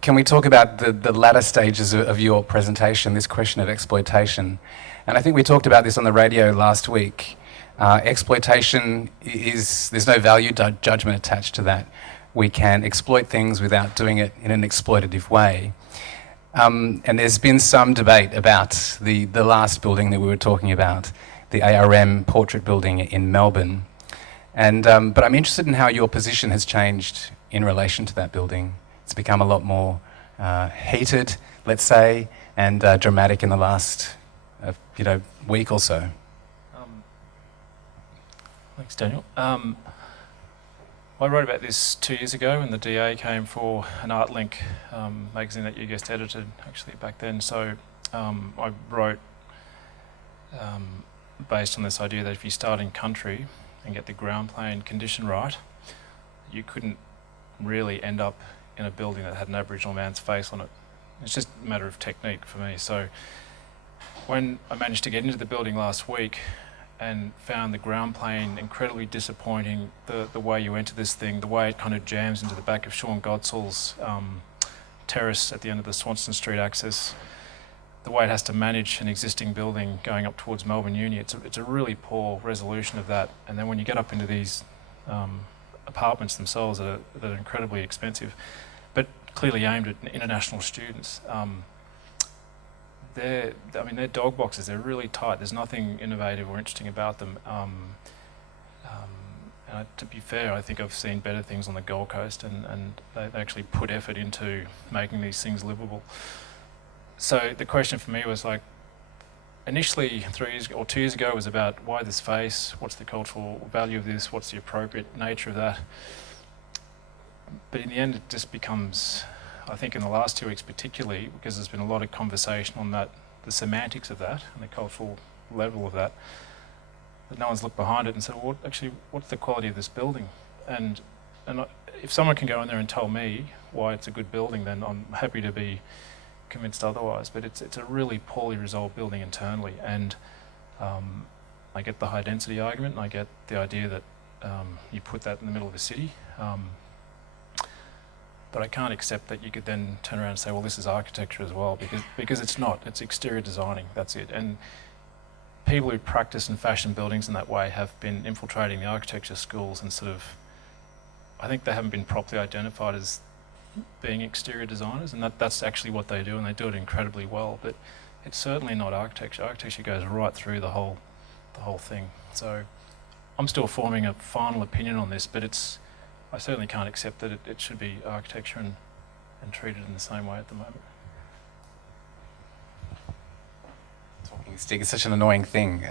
can we talk about the latter stages of your presentation, this question of exploitation? And I think we talked about this on the radio last week. Exploitation there's no value judgment attached to that. We can exploit things without doing it in an exploitative way. And there's been some debate about the last building that we were talking about, the ARM portrait building in Melbourne. And but I'm interested in how your position has changed in relation to that building. It's become a lot more heated, let's say, and dramatic in the last week or so. Thanks, Daniel. I wrote about this 2 years ago when the DA came for an Art Link magazine that you guest edited, actually, back then. So I wrote based on this idea that if you start in country and get the ground plane condition right, you couldn't really end up in a building that had an Aboriginal man's face on it. It's just a matter of technique for me. So when I managed to get into the building last week and found the ground plane incredibly disappointing, the way you enter this thing, the way it kind of jams into the back of Sean Godsall's terrace at the end of the Swanston Street access, the way it has to manage an existing building going up towards Melbourne Uni, it's a really poor resolution of that. And then when you get up into these apartments themselves that are incredibly expensive, but clearly aimed at international students, they're dog boxes. They're really tight. There's nothing innovative or interesting about them. And to be fair, I think I've seen better things on the Gold Coast, and they actually put effort into making these things livable. So the question for me was like, initially 3 years or 2 years ago, was about why this face, what's the cultural value of this, what's the appropriate nature of that. But in the end, it just becomes, I think in the last 2 weeks particularly, because there's been a lot of conversation on that, the semantics of that and the cultural level of that no one's looked behind it and said, well, what's the quality of this building? And if someone can go in there and tell me why it's a good building, then I'm happy to be convinced otherwise. But it's a really poorly resolved building internally, and I get the high density argument, and I get the idea that you put that in the middle of a city. But I can't accept that you could then turn around and say, well, this is architecture as well, because it's not. It's exterior designing, that's it. And people who practice and fashion buildings in that way have been infiltrating the architecture schools and sort of, I think they haven't been properly identified as being exterior designers, and that's actually what they do, and they do it incredibly well. But it's certainly not architecture. Architecture goes right through the whole thing. So I'm still forming a final opinion on this, but I certainly can't accept that it should be architecture and treated in the same way at the moment. Talking stick is such an annoying thing.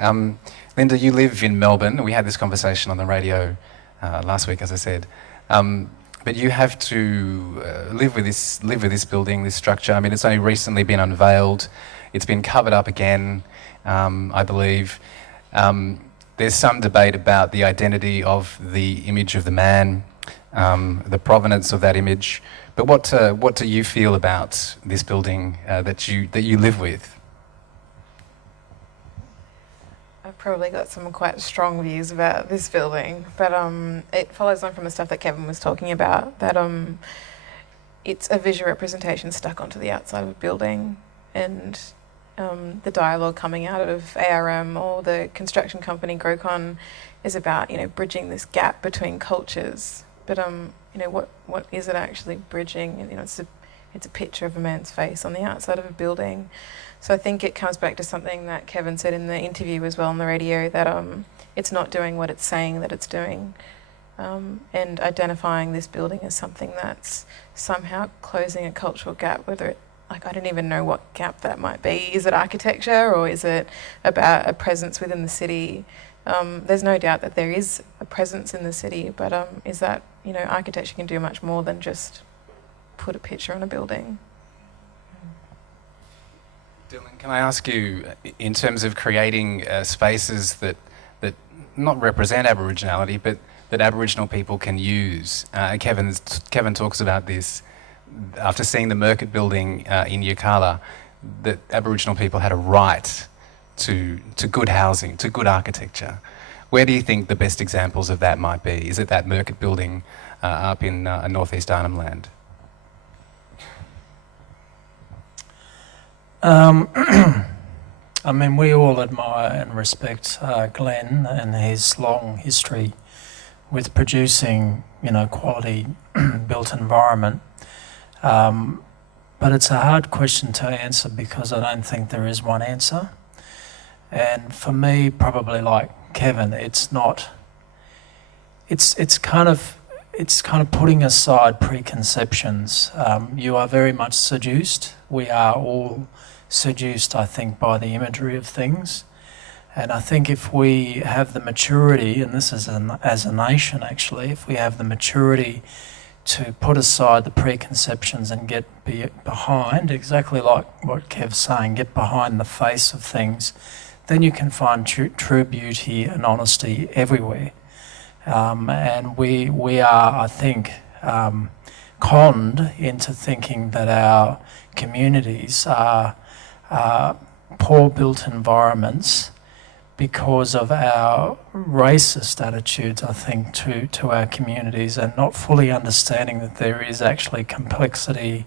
Linda, you live in Melbourne. We had this conversation on the radio last week, as I said. But you have to live with this building, this structure. I mean, it's only recently been unveiled. It's been covered up again, I believe. There's some debate about the identity of the image of the man, the provenance of that image. But what do you feel about this building that you live with? I've probably got some quite strong views about this building, but it follows on from the stuff that Kevin was talking about, that it's a visual representation stuck onto the outside of a building, and the dialogue coming out of ARM or the construction company Grocon is about, bridging this gap between cultures. But what is it actually bridging? And, it's a picture of a man's face on the outside of a building. So I think it comes back to something that Kevin said in the interview as well on the radio, that it's not doing what it's saying that it's doing, and identifying this building as something that's somehow closing a cultural gap, whether it, I don't even know what gap that might be. Is it architecture, or is it about a presence within the city? There's no doubt that there is a presence in the city, but is that, architecture can do much more than just put a picture on a building. Dylan, can I ask you, in terms of creating spaces that not represent Aboriginality, but that Aboriginal people can use. Kevin talks about this after seeing the Mercat building in Yirrkala, that Aboriginal people had a right to good housing, to good architecture. Where do you think the best examples of that might be? Is it that Mercat building up in northeast Arnhem Land? I mean, we all admire and respect Glenn and his long history with producing, quality built environment. But it's a hard question to answer because I don't think there is one answer. And for me, probably like Kevin, it's kind of putting aside preconceptions. You are very much seduced. We are all seduced, I think, by the imagery of things. And I think if we have the maturity, and this is as a nation actually, if we have the maturity to put aside the preconceptions and get behind, exactly like what Kev's saying, get behind the face of things, then you can find true beauty and honesty everywhere. And we are, I think, conned into thinking that our communities are poor built environments because of our racist attitudes, I think, to our communities, and not fully understanding that there is actually complexity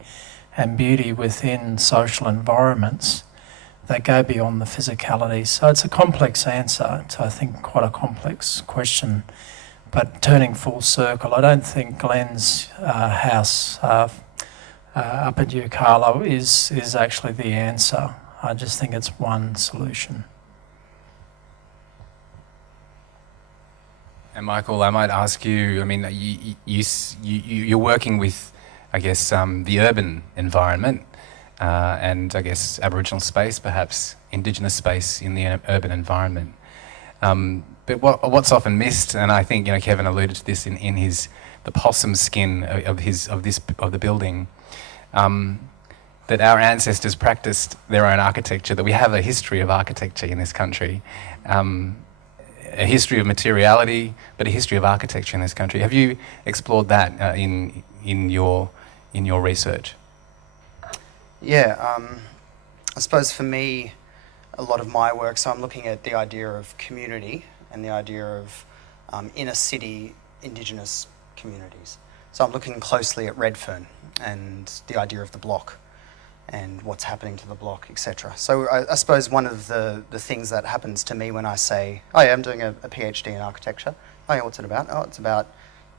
and beauty within social environments that go beyond the physicality. So it's a complex answer to, I think, quite a complex question. But turning full circle, I don't think Glenn's house up at Yirrkala is actually the answer. I just think it's one solution. And Michael, I might ask you, I mean, you're working with, I guess, the urban environment and I guess Aboriginal space, perhaps Indigenous space in the urban environment. But what's often missed, and I think Kevin alluded to this in the possum skin of the building, that our ancestors practiced their own architecture, that we have a history of architecture in this country, a history of materiality, but a history of architecture in this country. Have you explored that in your research? Yeah, I suppose for me, a lot of my work, so I'm looking at the idea of community and the idea of inner city Indigenous communities. So I'm looking closely at Redfern and the idea of the block and what's happening to the block, etc. So I suppose one of the things that happens to me when I say, oh yeah, I'm doing a PhD in architecture. Oh yeah, what's it about? Oh, it's about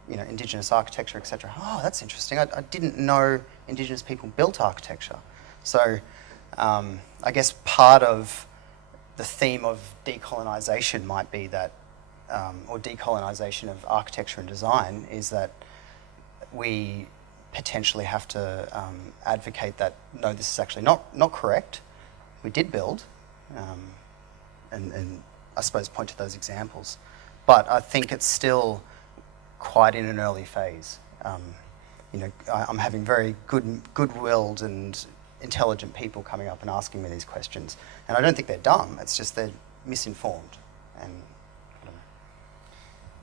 Indigenous architecture, etc. Oh, that's interesting. I didn't know Indigenous people built architecture. So I guess part of the theme of decolonisation might be that, or decolonisation of architecture and design, is that we potentially have to advocate that, no, this is actually not correct. We did build, and I suppose point to those examples. But I think it's still quite in an early phase. I'm having very good-willed and intelligent people coming up and asking me these questions. And I don't think they're dumb, it's just they're misinformed. And I don't know.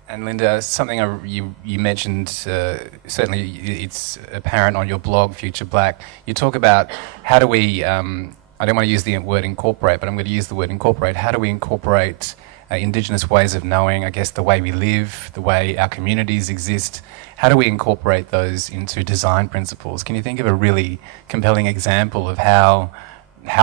And Linda, something you mentioned, certainly it's apparent on your blog, Future Black. You talk about how do we, I don't want to use the word incorporate, but I'm going to use the word incorporate. How do we incorporate Indigenous ways of knowing, I guess the way we live, the way our communities exist? How do we incorporate those into design principles? Can you think of a really compelling example of how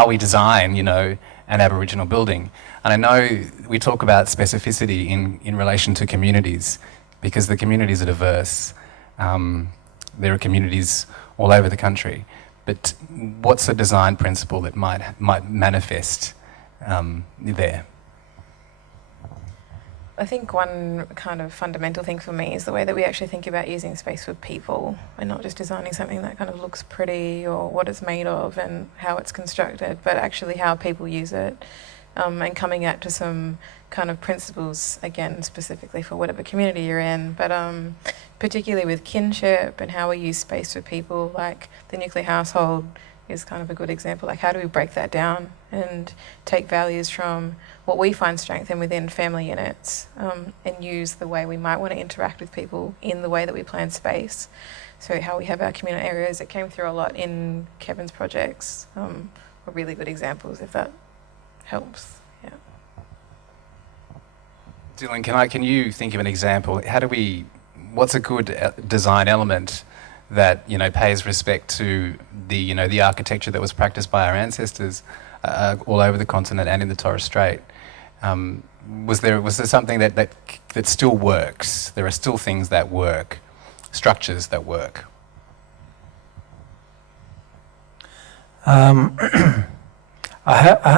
we design, an Aboriginal building? And I know we talk about specificity in relation to communities, because the communities are diverse. There are communities all over the country. But what's a design principle that might manifest there? I think one kind of fundamental thing for me is the way that we actually think about using space for people, and not just designing something that kind of looks pretty or what it's made of and how it's constructed, but actually how people use it, and coming out to some kind of principles, again, specifically for whatever community you're in, but particularly with kinship and how we use space for people, like the nuclear household is kind of a good example. Like, how do we break that down and take values from what we find strength in within family units, and use the way we might want to interact with people in the way that we plan space. So how we have our communal areas, it came through a lot in Kevin's projects, are really good examples, if that helps. Yeah. Dylan, can you think of an example? What's a good design element that, you know, pays respect to the, you know, the architecture that was practiced by our ancestors all over the continent and in the Torres Strait? Was there something that still works? There are still things that work, structures that work. I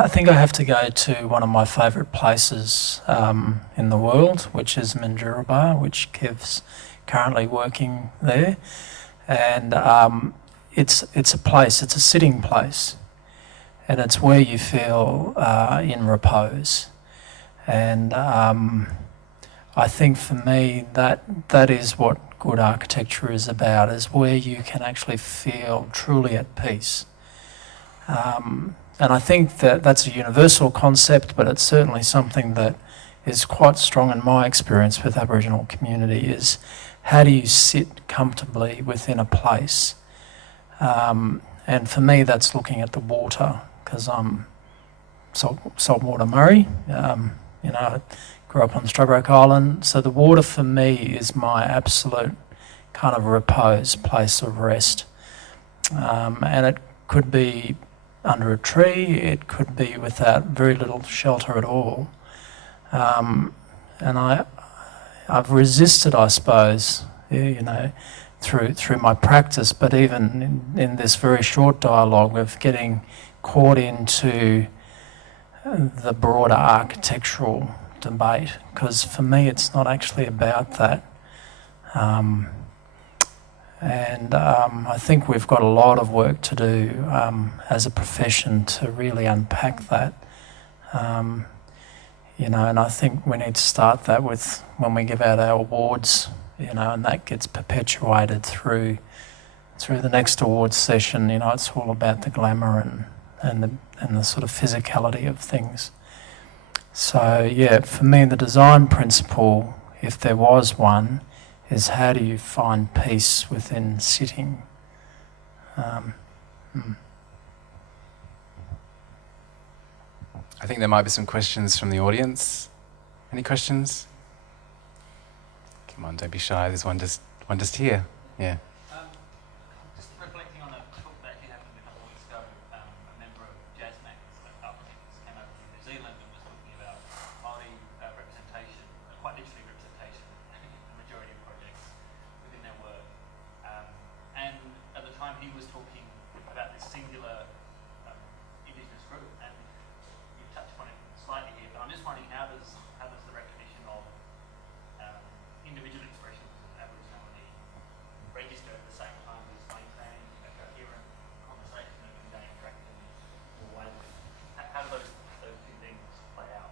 think I have to go to one of my favourite places in the world, which is Manduraba, which Kev's currently working there. And it's a place, it's a sitting place, and it's where you feel in repose. And I think for me that is what good architecture is about, is where you can actually feel truly at peace. And I think that's a universal concept, but it's certainly something that is quite strong in my experience with Aboriginal community, is how do you sit comfortably within a place? And for me, that's looking at the water, because I'm saltwater Murray. You know, I grew up on Stradbroke Island, so the water for me is my absolute kind of repose, place of rest. And it could be under a tree, it could be without very little shelter at all. And I've resisted, I suppose, you know, through my practice, but even in this very short dialogue of getting caught into the broader architectural debate, because for me it's not actually about that. I think we've got a lot of work to do as a profession to really unpack that. You know, and I think we need to start that with when we give out our awards, you know, and that gets perpetuated through the next awards session. You know, it's all about the glamour and the sort of physicality of things. So yeah, for me the design principle, if there was one, is how do you find peace within sitting? I think there might be some questions from the audience. Any questions? Come on, don't be shy. There's one just here. Yeah. Just reflecting on a talk that actually happened a couple of weeks ago, a member of Jasmac's came over from New Zealand and was talking about Māori representation, quite literally representation in the majority of projects within their work. And at the time he was talking about this singular Indigenous group, and you touched on it slightly here, but I'm just wondering how does the recognition of individual expressions of Aboriginality register at the same time as maintaining a coherent conversation and conveying practically more widely? How do those two things play out?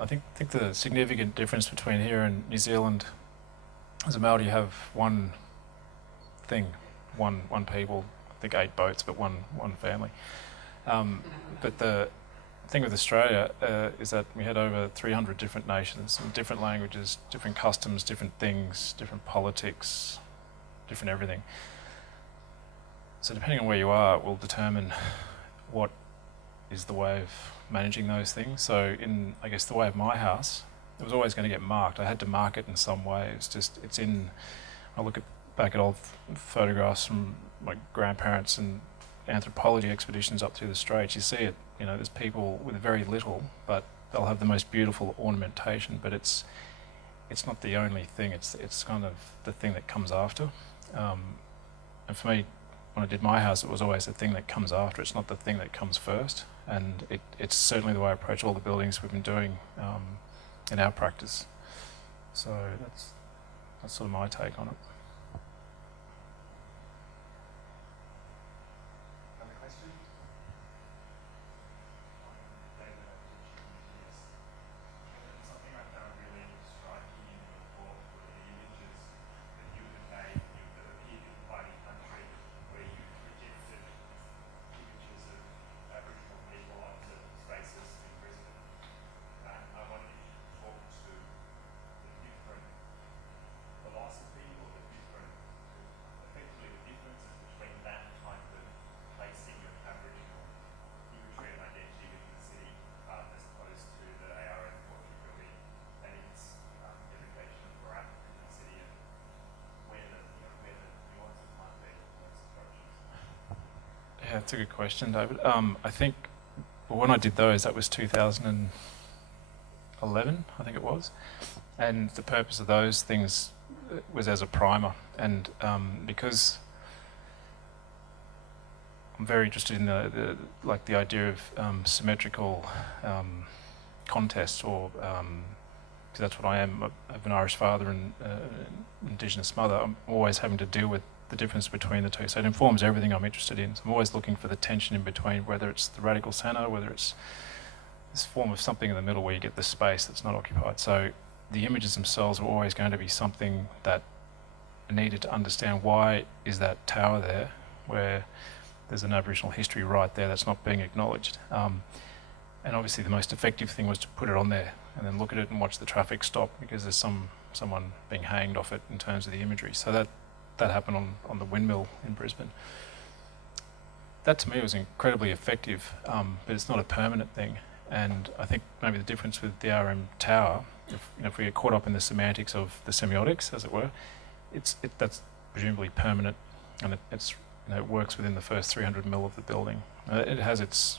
I think the significant difference between here and New Zealand, as a Māori, you have one thing, one people. I think 8 boats, but one family. But the thing with Australia is that we had over 300 different nations and different languages, different customs, different things, different politics, different everything. So depending on where you are, it will determine what is the way of managing those things. So in, I guess, the way of my house, it was always going to get marked. I had to mark it in some way. I look back at old photographs from my grandparents and anthropology expeditions up through the Straits. You see it, you know, there's people with very little, but they'll have the most beautiful ornamentation, but it's not the only thing, it's kind of the thing that comes after. And for me, when I did my house, it was always the thing that comes after, it's not the thing that comes first. And it's certainly the way I approach all the buildings we've been doing in our practice. So that's sort of my take on it. Another question? Something I found really striking in your talk were the images that you conveyed in your Yeah, that's a good question, David. I think when I did those, that was 2011, I think it was. And the purpose of those things was as a primer. And because I'm very interested in the idea of symmetrical contests, or because that's what I am. I have an Irish father and Indigenous mother. I'm always having to deal with the difference between the two. So it informs everything I'm interested in. So I'm always looking for the tension in between, whether it's the radical centre, whether it's this form of something in the middle where you get the space that's not occupied. So the images themselves are always going to be something that I needed to understand. Why is that tower there, where there's an Aboriginal history right there that's not being acknowledged? And obviously the most effective thing was to put it on there and then look at it and watch the traffic stop, because there's someone being hanged off it in terms of the imagery. So that happened on the windmill in Brisbane. That to me was incredibly effective, but it's not a permanent thing. And I think maybe the difference with the RM tower, if we get caught up in the semantics of the semiotics, as it were, that's presumably permanent, and it works within the first 300 mil of the building. It has its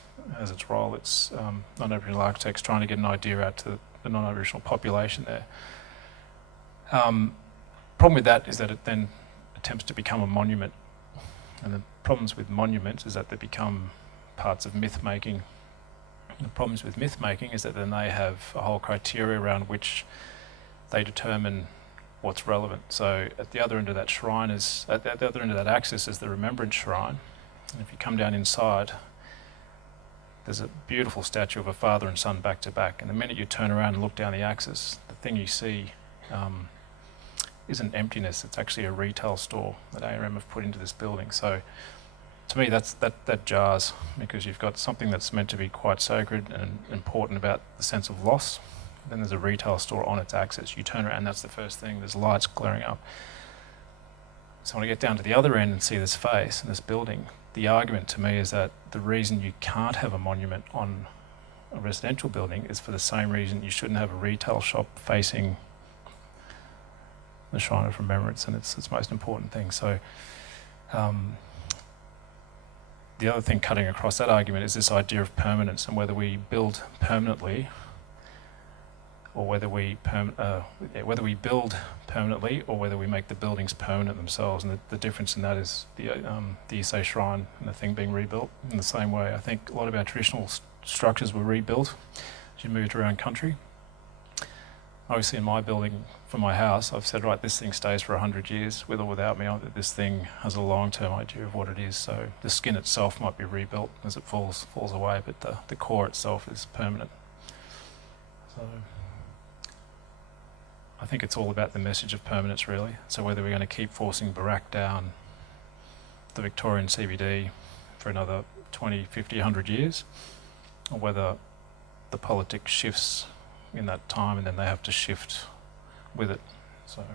role. It's non-Aboriginal architects trying to get an idea out to the non-Aboriginal population there. Problem with that is that it then attempts to become a monument, and the problems with monuments is that they become parts of myth making. The problems with myth making is that then they have a whole criteria around which they determine what's relevant. So at the other end of that shrine is, at the other end of that axis is the Remembrance Shrine. And if you come down inside, there's a beautiful statue of a father and son back to back. And the minute you turn around and look down the axis, the thing you see isn't emptiness. It's actually a retail store that ARM have put into this building. So to me, that jars, because you've got something that's meant to be quite sacred and important about the sense of loss. Then there's a retail store on its axis. You turn around, that's the first thing. There's lights glaring up. So when I get down to the other end and see this face and this building, the argument to me is that the reason you can't have a monument on a residential building is for the same reason you shouldn't have a retail shop facing the Shrine of Remembrance, and it's its most important thing. So the other thing cutting across that argument is this idea of permanence, and whether we build permanently or whether we build permanently or whether we make the buildings permanent themselves. And the difference in that is the Issei Shrine and the thing being rebuilt in the same way. I think a lot of our traditional structures were rebuilt as you moved around country. Obviously in my building, for my house, I've said, right, this thing stays for 100 years, with or without me. This thing has a long-term idea of what it is. So the skin itself might be rebuilt as it falls away, but the core itself is permanent. So I think it's all about the message of permanence, really. So whether we're going to keep forcing Barak down the Victorian CBD for another 20, 50, 100 years, or whether the politics shifts in that time and then they have to shift with it. So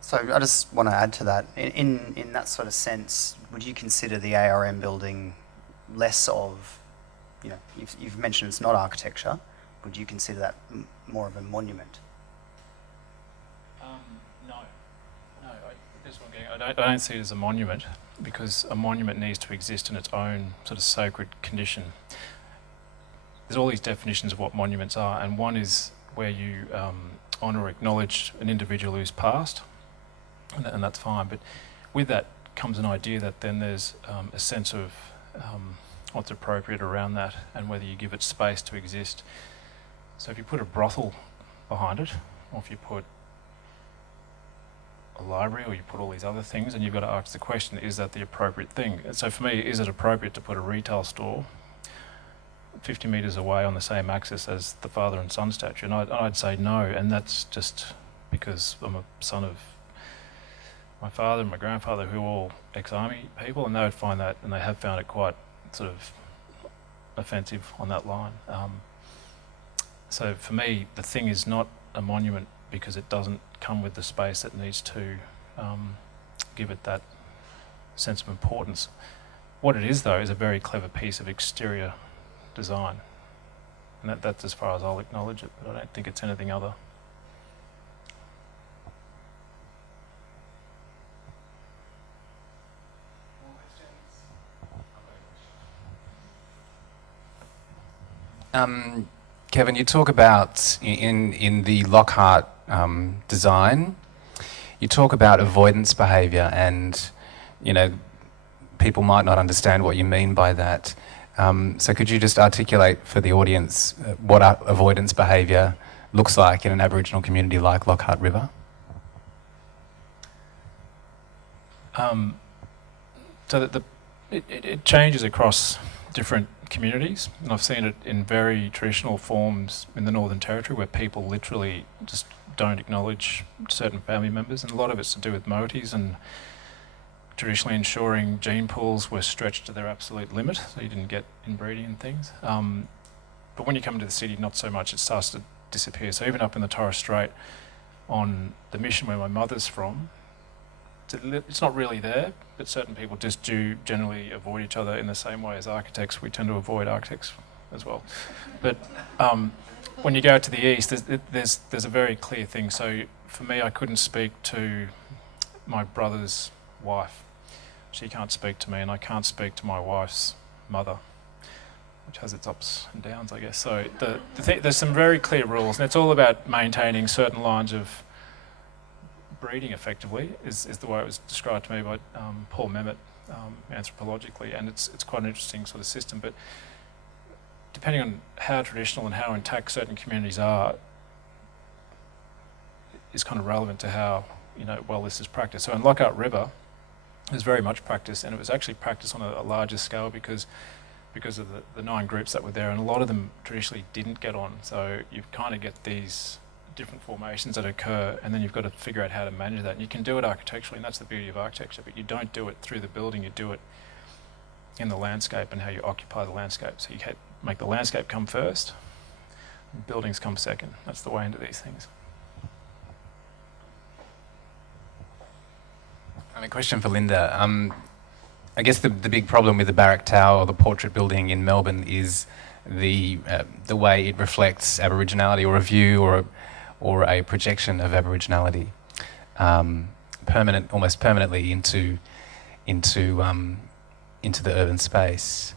So I just want to add to that. In that sort of sense, would you consider the ARM building less of, you've mentioned it's not architecture, would you consider that more of a monument? I don't see it as a monument, because a monument needs to exist in its own sort of sacred condition. There's all these definitions of what monuments are, and one is where you honour or acknowledge an individual who's passed, and that's fine. But with that comes an idea that then there's a sense of what's appropriate around that, and whether you give it space to exist. So if you put a brothel behind it, or if you put a library, or you put all these other things, and you've got to ask the question, is that the appropriate thing? And so for me, is it appropriate to put a retail store 50 metres away on the same axis as the father and son statue? And I'd say no, and that's just because I'm a son of my father and my grandfather, who are all ex-army people, and they would find that, and they have found it quite sort of offensive on that line. So for me, the thing is not a monument because it doesn't come with the space that needs to give it that sense of importance. What it is, though, is a very clever piece of exterior design. And that's as far as I'll acknowledge it, but I don't think it's anything other. Kevin, you talk about in the Lockhart design, you talk about avoidance behaviour, and people might not understand what you mean by that. So could you just articulate for the audience what avoidance behaviour looks like in an Aboriginal community like Lockhart River? So that it changes across different communities, and I've seen it in very traditional forms in the Northern Territory where people literally just don't acknowledge certain family members, and a lot of it's to do with moties and traditionally ensuring gene pools were stretched to their absolute limit, so you didn't get inbreeding and things. But when you come into the city, not so much, it starts to disappear. So even up in the Torres Strait, on the mission where my mother's from, it's not really there, but certain people just do generally avoid each other in the same way as architects. We tend to avoid architects as well. But when you go to the east, there's a very clear thing. So for me, I couldn't speak to my brother's wife. She can't speak to me, and I can't speak to my wife's mother, which has its ups and downs, I guess. So there's some very clear rules, and it's all about maintaining certain lines of breeding, effectively, is the way it was described to me by Paul Memmott anthropologically, and it's quite an interesting sort of system. But depending on how traditional and how intact certain communities are, is kind of relevant to how well this is practiced. So in Lockhart River, there's very much practice, and it was actually practiced on a larger scale because of the 9 groups that were there, and a lot of them traditionally didn't get on. So you kind of get these different formations that occur, and then you've got to figure out how to manage that. And you can do it architecturally, and that's the beauty of architecture, but you don't do it through the building, you do it in the landscape and how you occupy the landscape. So you make the landscape come first, and buildings come second. That's the way into these things. And a question for Linda. I guess the big problem with the Barrack Tower or the Portrait Building in Melbourne is the way it reflects Aboriginality, or a view or a projection of Aboriginality, almost permanently into the urban space.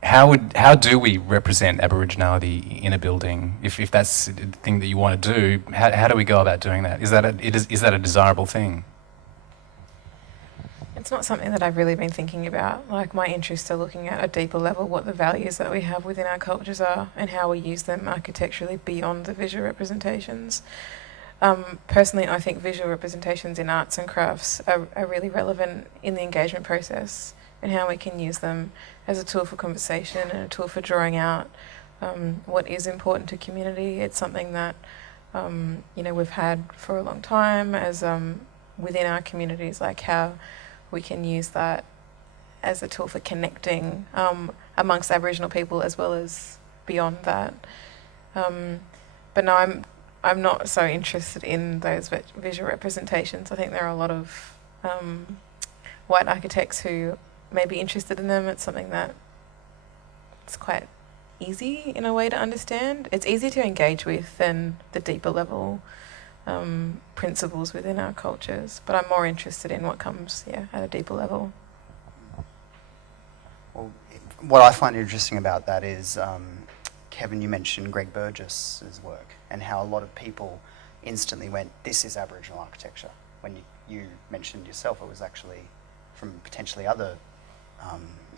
How do we represent Aboriginality in a building? If that's the thing that you want to do, how do we go about doing that? Is that a desirable thing? It's not something that I've really been thinking about. Like, my interests are looking at a deeper level what the values that we have within our cultures are and how we use them architecturally beyond the visual representations. Personally, I think visual representations in arts and crafts are really relevant in the engagement process and how we can use them as a tool for conversation and a tool for drawing out what is important to community. It's something that we've had for a long time as within our communities, like how we can use that as a tool for connecting amongst Aboriginal people as well as beyond that. But no, I'm not so interested in those visual representations. I think there are a lot of white architects who may be interested in them. It's something that it's quite easy in a way to understand. It's easy to engage with than the deeper level principles within our cultures, but I'm more interested in what comes at a deeper level. Well, what I find interesting about that is, Kevin, you mentioned Greg Burgess's work and how a lot of people instantly went, this is Aboriginal architecture. When you mentioned yourself, it was actually from potentially other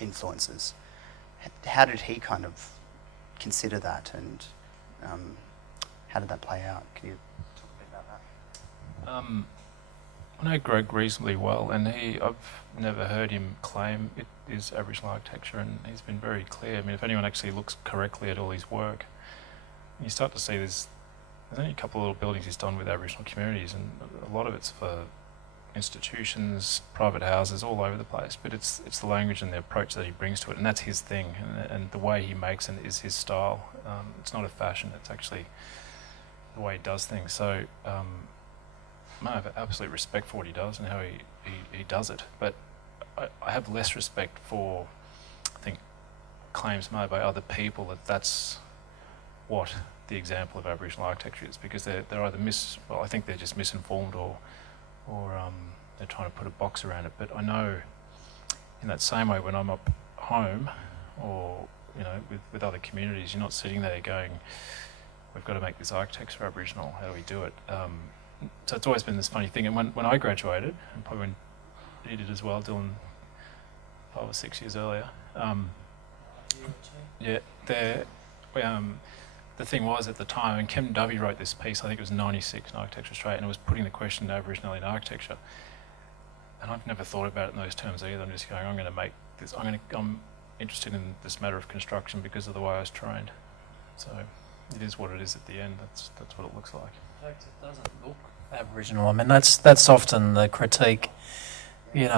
influences. How did he kind of consider that, and how did that play out? Can you talk a bit about that? I know Greg reasonably well, and I've never heard him claim it is Aboriginal architecture, and he's been very clear. I mean, if anyone actually looks correctly at all his work, you start to see there's only a couple of little buildings he's done with Aboriginal communities, and a lot of it's for institutions, private houses, all over the place. But it's the language and the approach that he brings to it, and that's his thing, and the way he makes it is his style. It's not a fashion, it's actually the way he does things. So I have absolute respect for what he does and how he does it, but I have less respect for, I think, claims made by other people that that's what the example of Aboriginal architecture is, because they're either I think they're just misinformed, or they're trying to put a box around it. But I know in that same way, when I'm up home, or with other communities, you're not sitting there going, we've got to make this architecture Aboriginal, how do we do it? So it's always been this funny thing. And when I graduated, and probably when you did as well, Dylan, 5 or 6 years earlier, the thing was at the time, and Kevin Dovey wrote this piece, I think it was 96 in Architecture Australia, and it was putting the question to Aboriginal in architecture. And I've never thought about it in those terms either. I'm just going, I'm going to make this, I'm interested in this matter of construction because of the way I was trained. So it is what it is at the end. That's what it looks like. In fact, it doesn't look Aboriginal. I mean, that's often the critique. We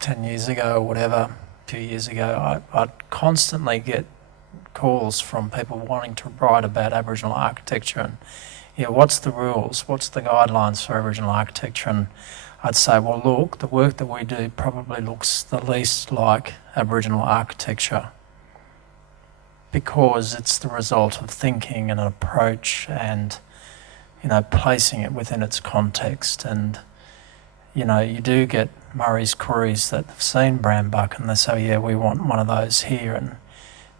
10 years ago or whatever, a few years ago, I'd constantly get calls from people wanting to write about Aboriginal architecture and, what's the rules, what's the guidelines for Aboriginal architecture? And I'd say, well, look, the work that we do probably looks the least like Aboriginal architecture because it's the result of thinking and an approach and, placing it within its context. And, you do get Murray's Coorys that have seen Brambuck and they say, yeah, we want one of those here. And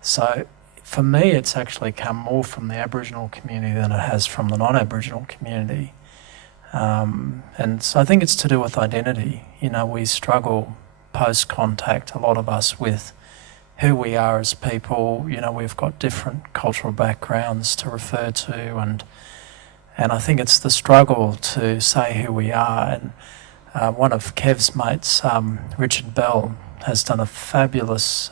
so for me, it's actually come more from the Aboriginal community than it has from the non-Aboriginal community. And so I think it's to do with identity. We struggle post-contact, a lot of us, with who we are as people. We've got different cultural backgrounds to refer to, and I think it's the struggle to say who we are. And one of Kev's mates, Richard Bell, has done a fabulous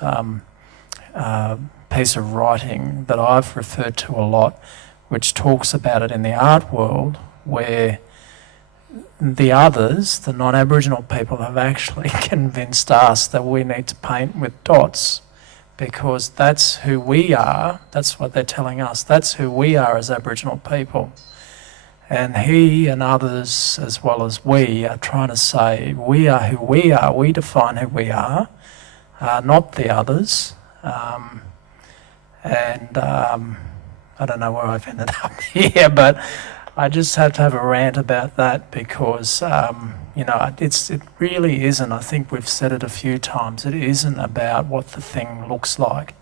piece of writing that I've referred to a lot, which talks about it in the art world, where the others, the non-Aboriginal people, have actually convinced us that we need to paint with dots because that's who we are. That's what they're telling us. That's who we are as Aboriginal people. And he and others, as well as we, are trying to say we are who we are. We define who we are, not the others. I don't know where I've ended up here, but I just have to have a rant about that because, it really isn't. I think we've said it a few times. It isn't about what the thing looks like.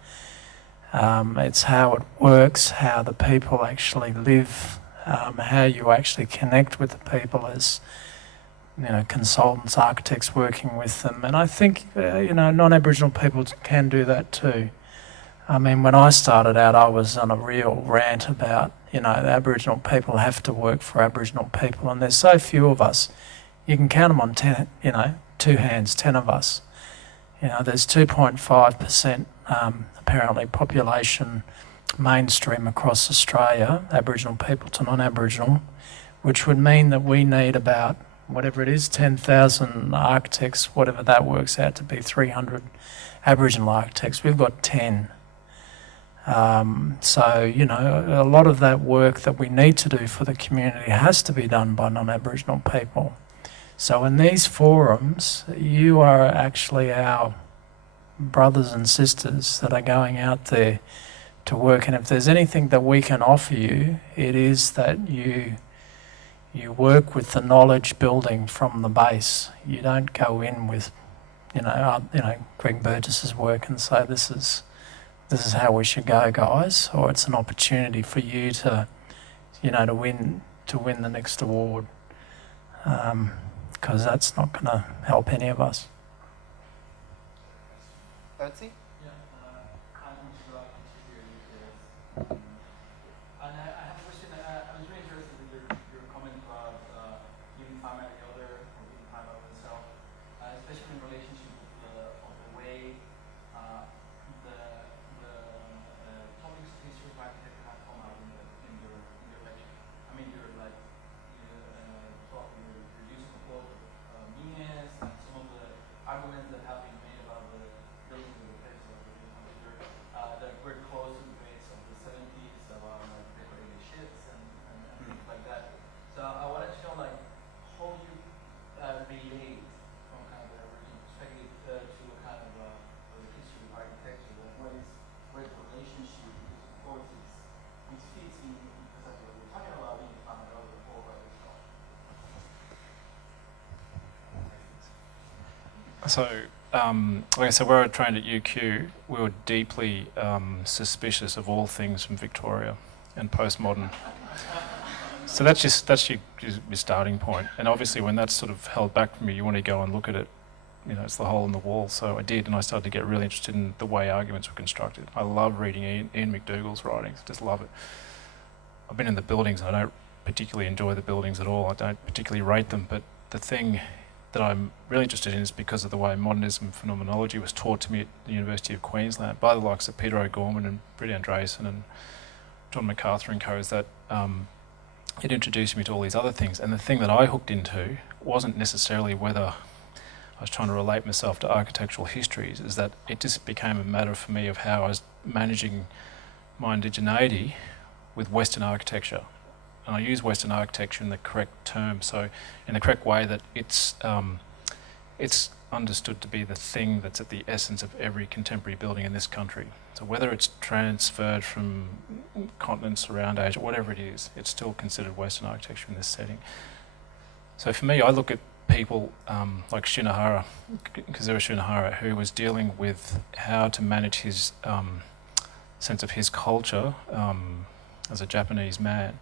It's how it works, how the people actually live, how you actually connect with the people as, consultants, architects working with them. And I think, non-Aboriginal people can do that too. I mean, when I started out, I was on a real rant about, the Aboriginal people have to work for Aboriginal people, and there's so few of us. You can count them on 10, 2 hands, 10 of us. There's 2.5% apparently population mainstream across Australia, Aboriginal people to non-Aboriginal, which would mean that we need about, whatever it is, 10,000 architects, whatever that works out to be, 300 Aboriginal architects. We've got 10. So, a lot of that work that we need to do for the community has to be done by non-Aboriginal people. So in these forums, you are actually our brothers and sisters that are going out there to work. And if there's anything that we can offer you, it is that you work with the knowledge building from the base. You don't go in with, Greg Burgess's work and say this is how we should go, guys, or it's an opportunity for you to win the next award, because that's not going to help any of us. Bertie? And I have a question. I was really interested in your comment about giving time at the other, or giving time of oneself, especially in relationship of the way the topics of history of architecture have come out in your lecture. I mean, your use of the quote of Menes and some of the arguments that have been made about the buildings of the place of the computer that were close to the base of the 70s. So, like I said, where I trained at UQ, we were deeply suspicious of all things from Victoria and postmodern. So that's your starting point. And obviously, when that's sort of held back from you, you want to go and look at it. You know, it's the hole in the wall. So I did, and I started to get really interested in the way arguments were constructed. I love reading Ian McDougall's writings. Just love it. I've been in the buildings, and I don't particularly enjoy the buildings at all. I don't particularly rate them, but the thing that I'm really interested in is because of the way modernism and phenomenology was taught to me at the University of Queensland by the likes of Peter O'Gorman and Britt Andreessen and John MacArthur and co. Is that it introduced me to all these other things. And the thing that I hooked into wasn't necessarily whether I was trying to relate myself to architectural histories, is that it just became a matter for me of how I was managing my indigeneity with Western architecture. And I use Western architecture in the correct term, so in the correct way that it's understood to be the thing that's at the essence of every contemporary building in this country. So whether it's transferred from continents around Asia, whatever it is, it's still considered Western architecture in this setting. So for me, I look at people like Shinohara, Kazuo Shinohara, who was dealing with how to manage his sense of his culture as a Japanese man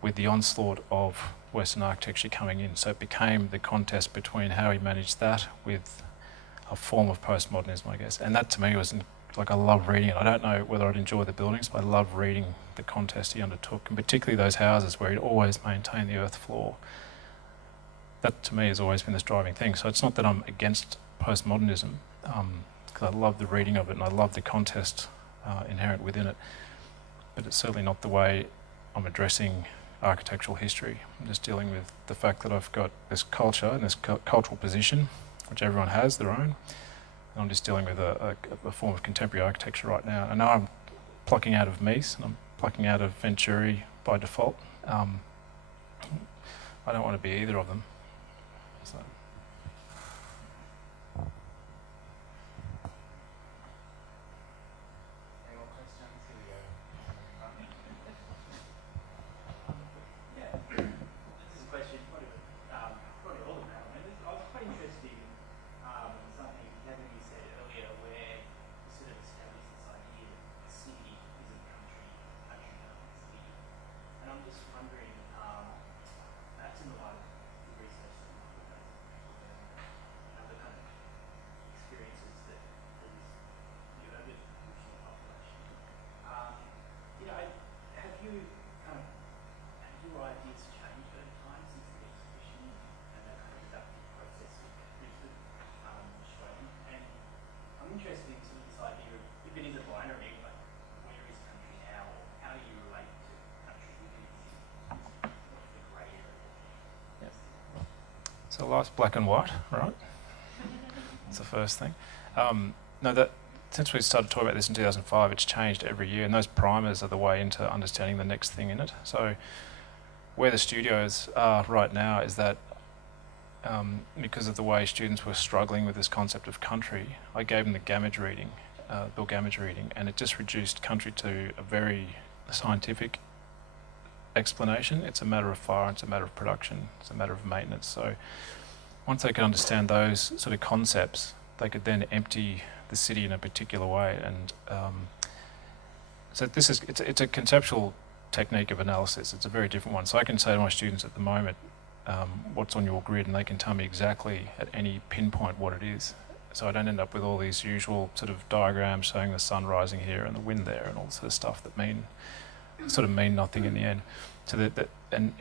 with the onslaught of Western architecture coming in. So it became the contest between how he managed that with a form of postmodernism, I guess. And that to me was, like, I love reading it. I don't know whether I'd enjoy the buildings, but I love reading the contest he undertook, and particularly those houses where he'd always maintained the earth floor. That to me has always been this driving thing. So it's not that I'm against postmodernism, because I love the reading of it and I love the contest inherent within it, but it's certainly not the way I'm addressing architectural history. I'm just dealing with the fact that I've got this culture and this cultural position, which everyone has their own, and I'm just dealing with a form of contemporary architecture right now. I know I'm plucking out of Mies and I'm plucking out of Venturi by default. I don't want to be either of them. So. Any more questions? Here we go. Yeah, this is a question probably all about. I was quite interested in something Kevin you said earlier, where you sort of established this idea that the city isn't country, country not city. And I'm just wondering, perhaps in the light of the research that you've done, other kind of experiences that you have with the Aboriginal population, have you kind of, have your ideas changed over time since the exhibition and that kind of deductive process with Brisbane showing? And I'm interested in sort of this idea of, if it is a binary, like, where is country now, or how do you relate to country within the city? What's the grey area? So life's black and white, right? That's the first thing. No, that since we started talking about this in 2005, it's changed every year, and those primers are the way into understanding the next thing in it. So where the studios are right now is that because of the way students were struggling with this concept of country, I gave them the Gamage reading, Bill Gamage reading, and it just reduced country to a very scientific explanation. It's a matter of fire, it's a matter of production, it's a matter of maintenance. So once they could understand those sort of concepts, they could then empty the city in a particular way. And so this is, it's a conceptual technique of analysis. It's a very different one. So I can say to my students at the moment, what's on your grid, and they can tell me exactly at any pinpoint what it is. So I don't end up with all these usual sort of diagrams showing the sun rising here and the wind there and all this sort of stuff that mean nothing in the end. So and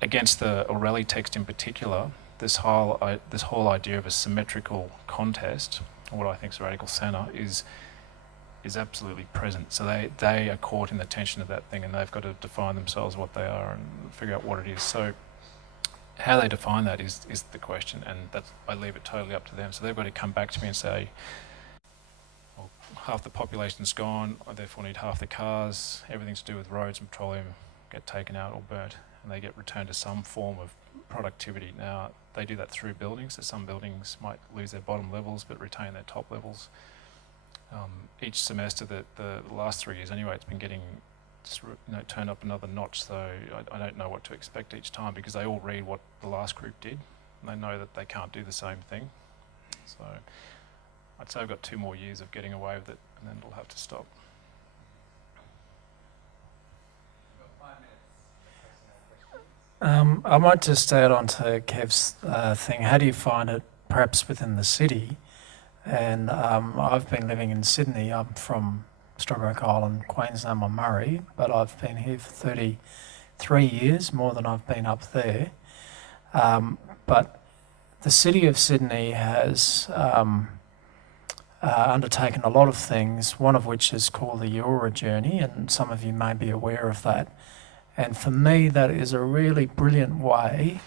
against the O'Reilly text in particular, this whole idea of a symmetrical contest, or what I think is a radical centre, is absolutely present. So they are caught in the tension of that thing, and they've got to define themselves what they are and figure out what it is. So how they define that is the question, and I leave it totally up to them. So they've got to come back to me and say, well, half the population's gone, I therefore need half the cars, everything to do with roads and petroleum get taken out or burnt, and they get returned to some form of productivity. Now, they do that through buildings, so some buildings might lose their bottom levels but retain their top levels. Each semester, the last 3 years anyway, it's been getting turned up another notch, so I don't know what to expect each time, because they all read what the last group did, and they know that they can't do the same thing. So I'd say I've got 2 more years of getting away with it, and then it'll have to stop. I might just add on to Kev's thing. How do you find it perhaps within the city? And I've been living in Sydney. I'm from Strawbroke Island, Queensland on Murray, but I've been here for 33 years, more than I've been up there. But the city of Sydney has undertaken a lot of things, one of which is called the Eura Journey, and some of you may be aware of that. And for me, that is a really brilliant way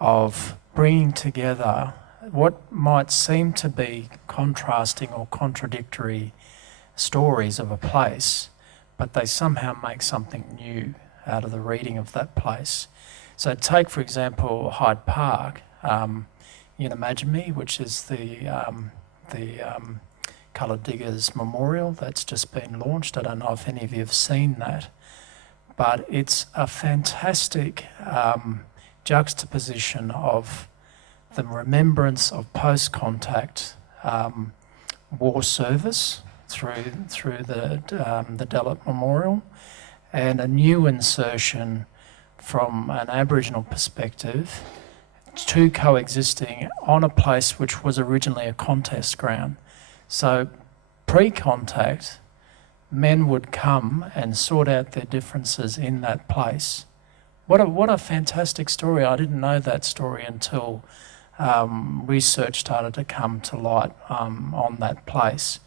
of bringing together what might seem to be contrasting or contradictory stories of a place, but they somehow make something new out of the reading of that place. So take, for example, Hyde Park, Unimagine, which is the Coloured Diggers Memorial that's just been launched. I don't know if any of you have seen that, but it's a fantastic juxtaposition of the remembrance of post-contact war service through the Dellet Memorial, and a new insertion from an Aboriginal perspective, 2 coexisting on a place which was originally a contest ground. So pre-contact, men would come and sort out their differences in that place. What a fantastic story. I didn't know that story until research started to come to light on that place.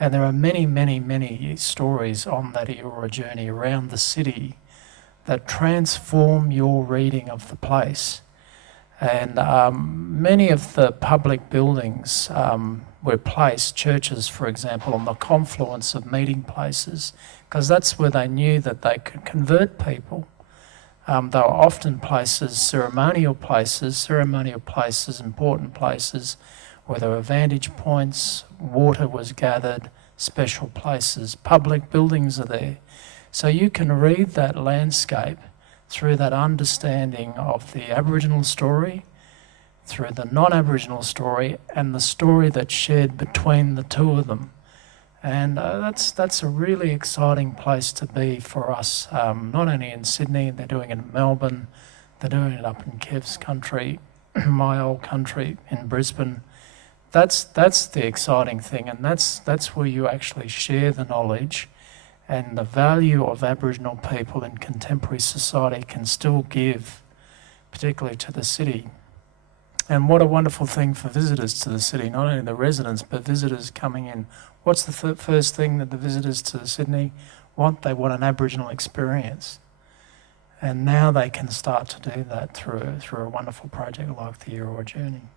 And there are many, many, many stories on that Eora journey around the city that transform your reading of the place. And many of the public buildings were placed, churches for example, on the confluence of meeting places, because that's where they knew that they could convert people. They were often places, ceremonial places, important places, where there were vantage points, water was gathered, special places, public buildings are there. So you can read that landscape through that understanding of the Aboriginal story, through the non-Aboriginal story, and the story that's shared between the two of them. And that's a really exciting place to be for us, not only in Sydney, they're doing it in Melbourne, they're doing it up in Kev's country, my old country in Brisbane. That's the exciting thing, and that's where you actually share the knowledge, and the value of Aboriginal people in contemporary society can still give, particularly to the city. And what a wonderful thing for visitors to the city, not only the residents, but visitors coming in. What's the first thing that the visitors to Sydney want? They want an Aboriginal experience. And now they can start to do that through a wonderful project like the Eora Journey.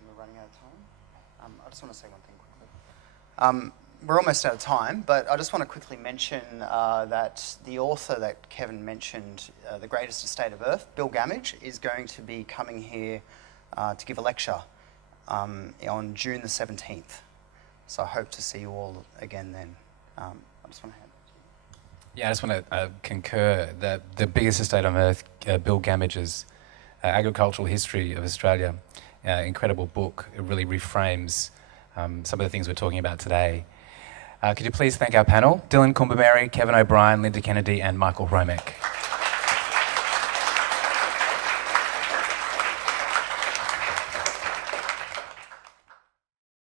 We're running out of time. I just want to say one thing quickly. We're almost out of time, but I just want to quickly mention that the author that Kevin mentioned, The Greatest Estate of Earth, Bill Gamage, is going to be coming here to give a lecture on June the 17th. So I hope to see you all again then. I just want to hand it to you. Yeah, I just want to concur that The Biggest Estate on Earth, Bill Gamage's Agricultural History of Australia, incredible book. It really reframes some of the things we're talking about today. Could you please thank our panel, Dylan Kumbermary, Kevin O'Brien, Linda Kennedy and Michael Romek.